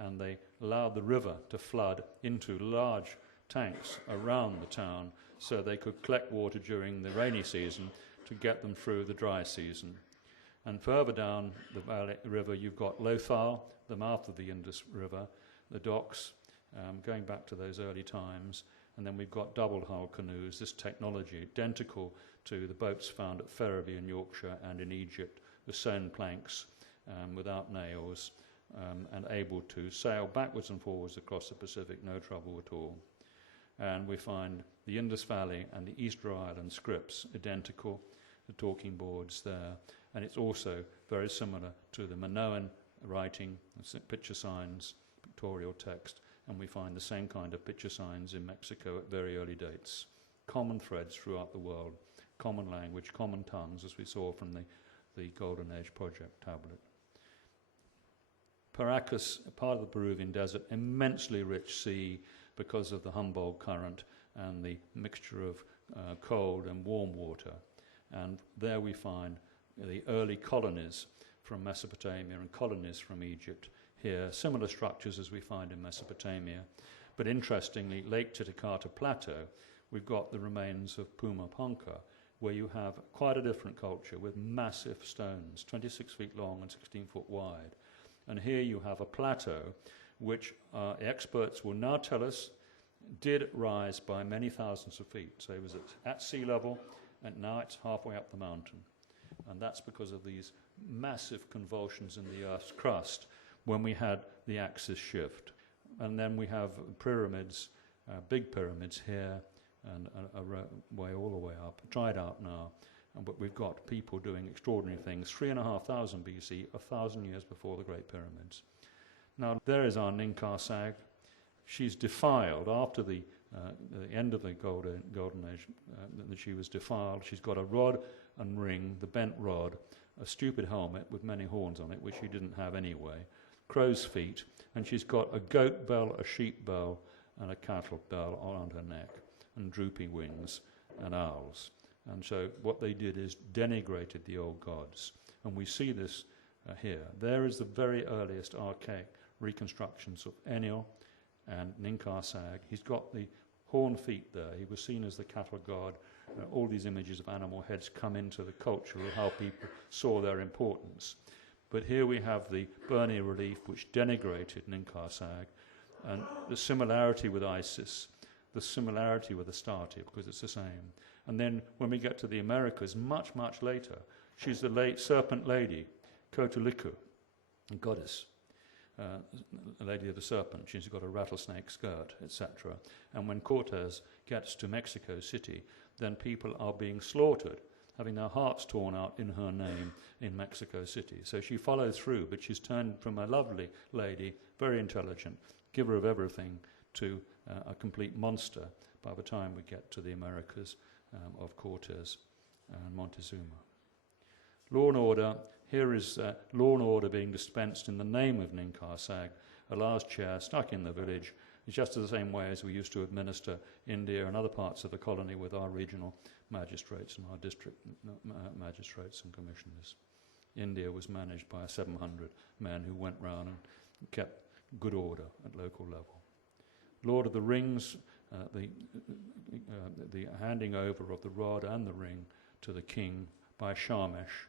and they allowed the river to flood into large tanks around the town so they could collect water during the rainy season to get them through the dry season. And further down the river you've got Lothal, the mouth of the Indus River, the docks, going back to those early times. And then we've got double-hull canoes, this technology identical to the boats found at Ferriby in Yorkshire and in Egypt, with sewn planks without nails, and able to sail backwards and forwards across the Pacific, no trouble at all. And we find the Indus Valley and the Easter Island scripts identical, the talking boards there. And it's also very similar to the Minoan writing, picture signs, pictorial text, and we find the same kind of picture signs in Mexico at very early dates. Common threads throughout the world, common language, common tongues, as we saw from the Golden Age project tablet. Paracas, part of the Peruvian desert, immensely rich sea because of the Humboldt current and the mixture of cold and warm water. And there we find the early colonies from Mesopotamia and colonies from Egypt here, similar structures as we find in Mesopotamia, But interestingly, Lake Titicaca Plateau, we've got the remains of Pumapunka, where you have quite a different culture with massive stones, 26 feet long and 16 foot wide. And here you have a plateau which experts will now tell us did rise by many thousands of feet. So it was at sea level, and now it's halfway up the mountain. And that's because of these massive convulsions in the Earth's crust when we had the axis shift. And then we have pyramids, big pyramids here, and a way all the way up, dried out now. But we've got people doing extraordinary things, 3,500 BC, 1,000 years before the Great Pyramids. Now, there is our Ninkar Sag. She's defiled after the end of the Golden Age, that she was defiled. She's got a rod and ring, the bent rod, a stupid helmet with many horns on it, which she didn't have anyway, crow's feet, and she's got a goat bell, a sheep bell, and a cattle bell around her neck, and droopy wings and owls. And so what they did is denigrated the old gods. And we see this here. There is the very earliest archaic reconstructions of Enlil and Ninkar Sag. He's got the horn feet there. He was seen as the cattle god. All these images of animal heads come into the culture of how people saw their importance. But here we have the Burni relief, which denigrated Ninkar Sag, and the similarity with Isis, the similarity with Astarte, because it's the same. And then when we get to the Americas, much, much later, she's the serpent lady, Kotaliku, a goddess, a lady of the serpent. She's got a rattlesnake skirt, etc. And when Cortez gets to Mexico City, then people are being slaughtered, having their hearts torn out in her name in Mexico City. So she follows through, but she's turned from a lovely lady, very intelligent, giver of everything, to a complete monster by the time we get to the Americas of Cortez and Montezuma. Law and order. Here is law and order being dispensed in the name of Ninkar Sag, a large chair stuck in the village. It's just the same way as we used to administer India and other parts of the colony with our regional magistrates and our district magistrates and commissioners. India was managed by 700 men who went round and kept good order at local level. Lord of the Rings, the handing over of the rod and the ring to the king by Sharmesh.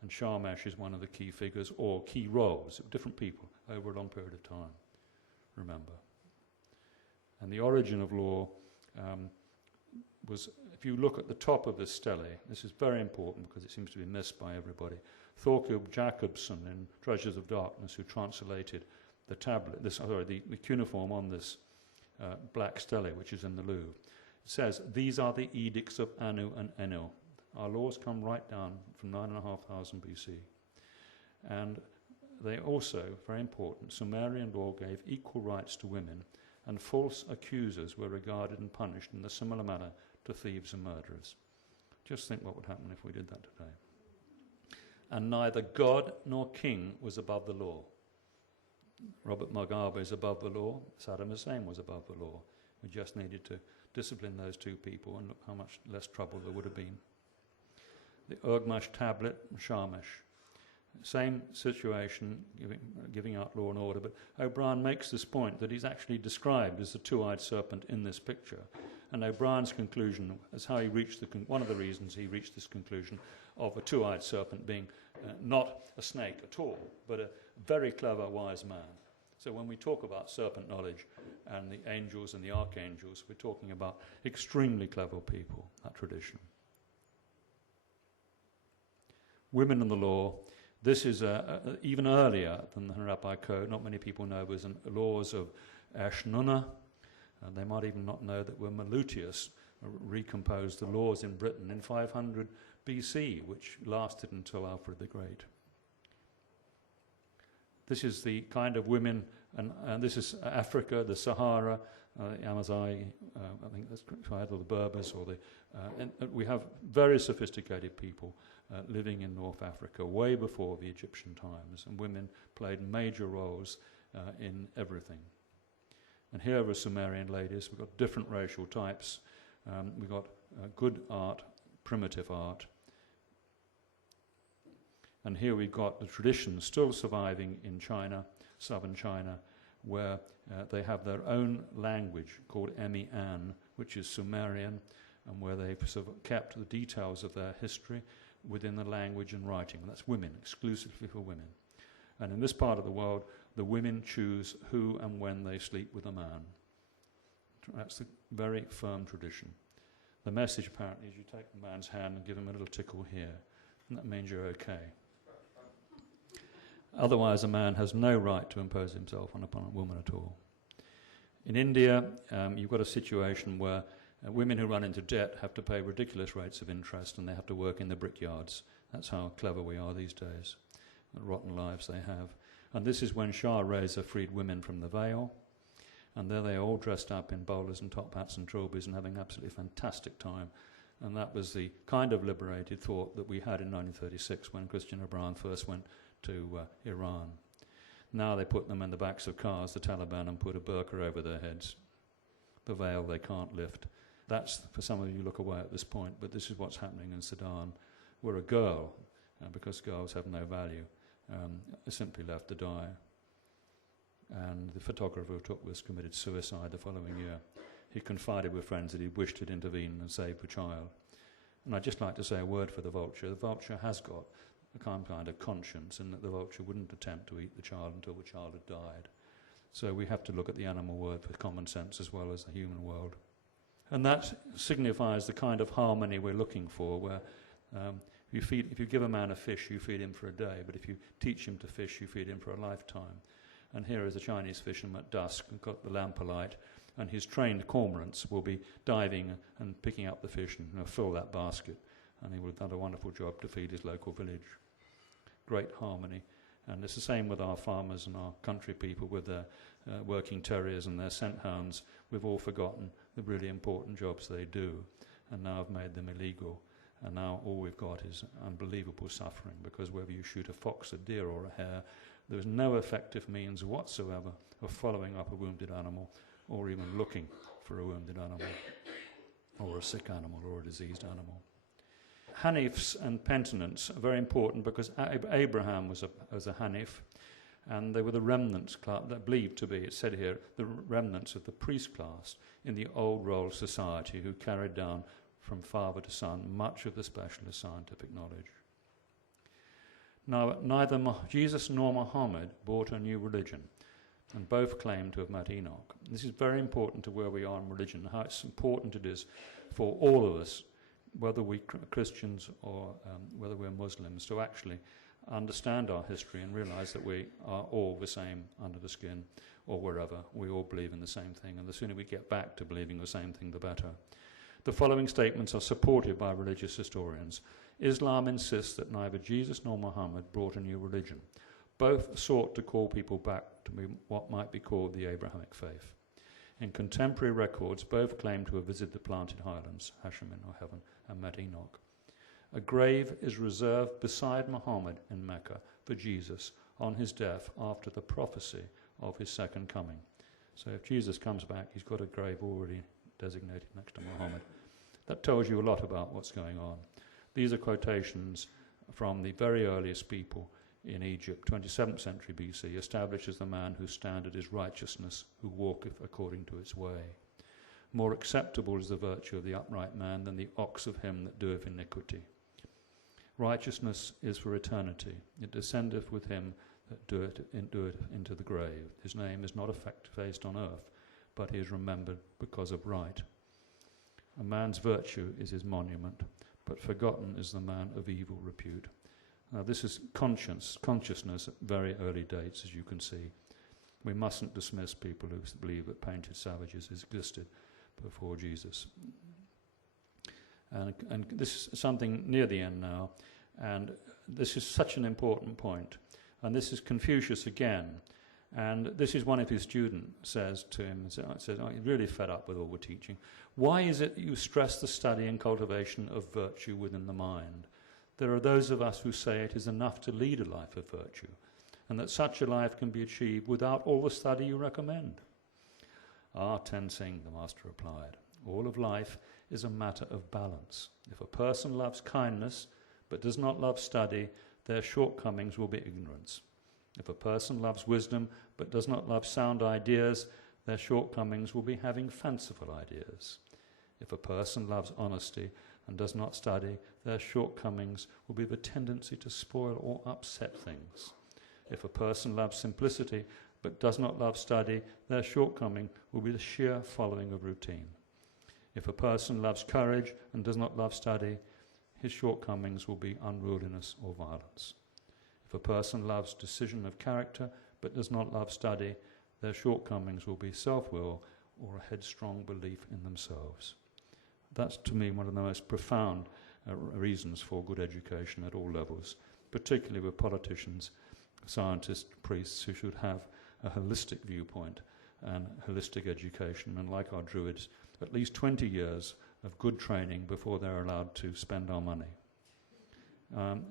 And Sharmesh is one of the key figures, or key roles of different people over a long period of time, remember. And the origin of law was, if you look at the top of this stele, this is very important because it seems to be missed by everybody. Thorkild Jacobson in Treasures of Darkness, who translated the tablet, the cuneiform on this black stele, which is in the Louvre. It says, these are the edicts of Anu and Enlil. Our laws come right down from 9,500 BC. And they also, very important, Sumerian law gave equal rights to women, and false accusers were regarded and punished in a similar manner to thieves and murderers. Just think what would happen if we did that today. And neither God nor king was above the law. Robert Mugabe is above the law. Saddam Hussein was above the law. We just needed to discipline those two people, and look how much less trouble there would have been. The Urgmash tablet, Sharmesh. Same situation, giving out law and order, but O'Brien makes this point that he's actually described as the two-eyed serpent in this picture. And O'Brien's conclusion is how he reached one of the reasons he reached this conclusion of a two-eyed serpent being not a snake at all, but a very clever, wise man. So when we talk about serpent knowledge and the angels and the archangels, we're talking about extremely clever people, that tradition. Women in the law. This is even earlier than the Rabbi Code. Not many people know there's laws of Ashnunna. They might even not know that when Malutius recomposed the laws in Britain in 500 BC, which lasted until Alfred the Great. This is the kind of women, and this is Africa, the Sahara, the Amazigh, I think that's either the Berbers or and we have very sophisticated people living in North Africa way before the Egyptian times, and women played major roles in everything. And here are Sumerian ladies. We've got different racial types. We've got good art, primitive art. And here we've got the traditions still surviving in China, southern China, where they have their own language called Emi-An, which is Sumerian, and where they've sort of kept the details of their history within the language and writing. And that's women, exclusively for women. And in this part of the world, the women choose who and when they sleep with a man. That's the very firm tradition. The message, apparently, is you take the man's hand and give him a little tickle here, and that means you're okay. Otherwise, a man has no right to impose himself on a woman at all. In India, you've got a situation where women who run into debt have to pay ridiculous rates of interest, and they have to work in the brickyards. That's how clever we are these days, the rotten lives they have. And this is when Shah Reza freed women from the veil, and there they are all dressed up in bowlers and top hats and trilbies and having absolutely fantastic time. And that was the kind of liberated thought that we had in 1936 when Christian O'Brien first went to Iran. Now they put them in the backs of cars, the Taliban, and put a burqa over their heads. The veil they can't lift. That's, for some of you, look away at this point, but this is what's happening in Sudan, where a girl, because girls have no value, is simply left to die. And the photographer who took this committed suicide the following year. He confided with friends that he wished to intervene and save the child. And I'd just like to say a word for the vulture. The vulture has got a kind of conscience, in that the vulture wouldn't attempt to eat the child until the child had died. So we have to look at the animal world for common sense as well as the human world. And that signifies the kind of harmony we're looking for, where if you give a man a fish, you feed him for a day, but if you teach him to fish, you feed him for a lifetime. And here is a Chinese fisherman at dusk, who's got the lamp alight, and his trained cormorants will be diving and picking up the fish and fill that basket, and he will have done a wonderful job to feed his local village. Great harmony. And it's the same with our farmers and our country people with their working terriers and their scent hounds. We've all forgotten the really important jobs they do, and now have made them illegal. And now all we've got is unbelievable suffering, because whether you shoot a fox, a deer or a hare, there's no effective means whatsoever of following up a wounded animal, or even looking for a wounded animal, or a sick animal, or a diseased animal. Hanifs and penitents are very important, because Abraham was a Hanif, and they were the remnants, that believed to be, it's said here, the remnants of the priest class in the old world society who carried down from father to son much of the specialist scientific knowledge. Now, neither Jesus nor Muhammad brought a new religion, and both claim to have met Enoch. This is very important to where we are in religion, how it's important it is for all of us, whether we're Christians or whether we're Muslims, to actually understand our history and realize that we are all the same under the skin, or wherever. We all believe in the same thing, and the sooner we get back to believing the same thing, the better. The following statements are supported by religious historians. Islam insists that neither Jesus nor Muhammad brought a new religion. Both sought to call people back to what might be called the Abrahamic faith. In contemporary records, both claim to have visited the planted highlands, Hashemin or heaven, and met Enoch. A grave is reserved beside Muhammad in Mecca for Jesus on his death after the prophecy of his second coming. So if Jesus comes back, he's got a grave already designated next to Muhammad. That tells you a lot about what's going on. These are quotations from the very earliest people in Egypt, 27th century BC, established as the man whose standard is righteousness, who walketh according to its way. More acceptable is the virtue of the upright man than the ox of him that doeth iniquity. Righteousness is for eternity. It descendeth with him that doeth into the grave. His name is not effaced on earth, but he is remembered because of right. A man's virtue is his monument, but forgotten is the man of evil repute. Now this is consciousness at very early dates, as you can see. We mustn't dismiss people who believe that painted savages existed before Jesus. And this is something near the end now, and this is such an important point. And this is Confucius again. And this is one of his students says to him, says, "Oh, you're really fed up with all the teaching. Why is it that you stress the study and cultivation of virtue within the mind? There are those of us who say it is enough to lead a life of virtue, and that such a life can be achieved without all the study you recommend." "Ah, Tenzing," the master replied, "all of life is a matter of balance. If a person loves kindness but does not love study, their shortcomings will be ignorance. If a person loves wisdom but does not love sound ideas, their shortcomings will be having fanciful ideas. If a person loves honesty and does not study, their shortcomings will be the tendency to spoil or upset things. If a person loves simplicity but does not love study, their shortcoming will be the sheer following of routine. If a person loves courage and does not love study, his shortcomings will be unruliness or violence. If a person loves decision of character but does not love study, their shortcomings will be self-will or a headstrong belief in themselves. That's, to me, one of the most profound reasons for good education at all levels, particularly with politicians, scientists, priests, who should have a holistic viewpoint and holistic education, and like our Druids, at least 20 years of good training before they're allowed to spend our money.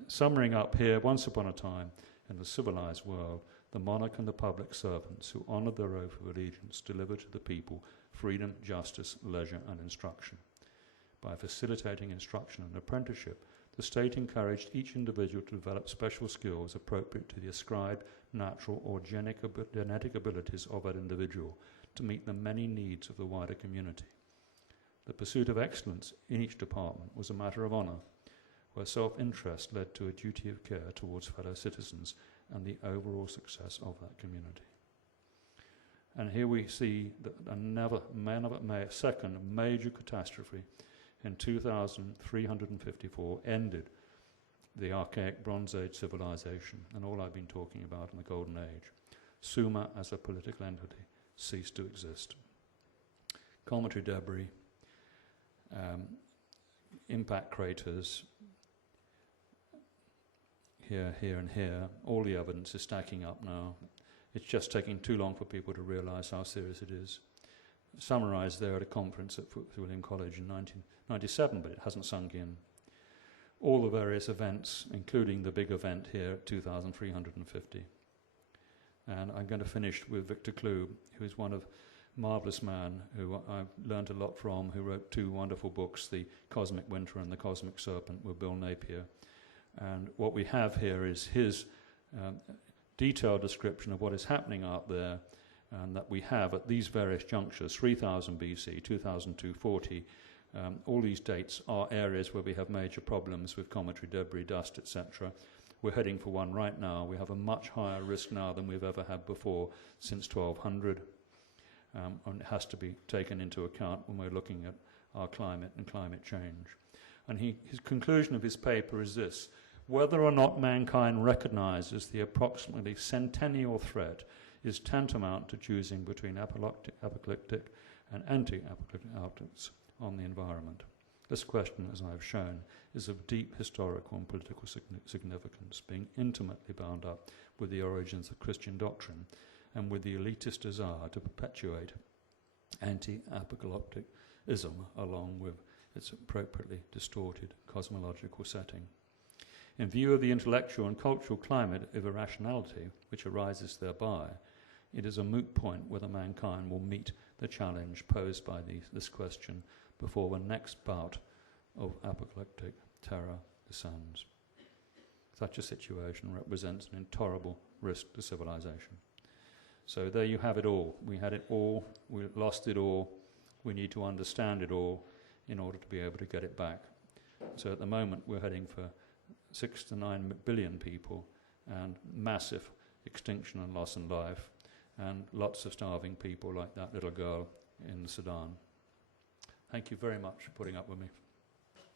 Summing up here, once upon a time, in the civilized world, the monarch and the public servants who honoured their oath of allegiance delivered to the people freedom, justice, leisure and instruction. By facilitating instruction and apprenticeship, the state encouraged each individual to develop special skills appropriate to the ascribed natural or genetic abilities of that individual to meet the many needs of the wider community. The pursuit of excellence in each department was a matter of honour, where self-interest led to a duty of care towards fellow citizens and the overall success of that community. And here we see that a second major catastrophe in 2354 ended the archaic Bronze Age civilization and all I've been talking about in the Golden Age. Sumer as a political entity ceased to exist. Cometary debris, impact craters, here, here and here, all the evidence is stacking up now. It's just taking too long for people to realise how serious it is. Summarised there at a conference at William College in 1997, but it hasn't sunk in. All the various events, including the big event here at 2,350. And I'm going to finish with Victor Clube, who is one of marvellous man who I've learned a lot from, who wrote two wonderful books, The Cosmic Winter and The Cosmic Serpent, with Bill Napier. And what we have here is his detailed description of what is happening out there, and that we have at these various junctures, 3000 BC, 2240, all these dates are areas where we have major problems with cometary debris, dust, etc. We're heading for one right now. We have a much higher risk now than we've ever had before since 1200. And it has to be taken into account when we're looking at our climate and climate change. And his conclusion of his paper is this: whether or not mankind recognizes the approximately centennial threat is tantamount to choosing between apocalyptic and anti-apocalyptic outlooks on the environment. This question, as I've shown, is of deep historical and political significance, being intimately bound up with the origins of Christian doctrine and with the elitist desire to perpetuate anti-apocalypticism along with its appropriately distorted cosmological setting. In view of the intellectual and cultural climate of irrationality which arises thereby, it is a moot point whether mankind will meet the challenge posed by this question before the next bout of apocalyptic terror descends. Such a situation represents an intolerable risk to civilization. So there you have it all. We had it all, we lost it all, we need to understand it all in order to be able to get it back. So at the moment we're heading for 6 to 9 billion people and massive extinction and loss in life and lots of starving people like that little girl in Sudan. Thank you very much for putting up with me.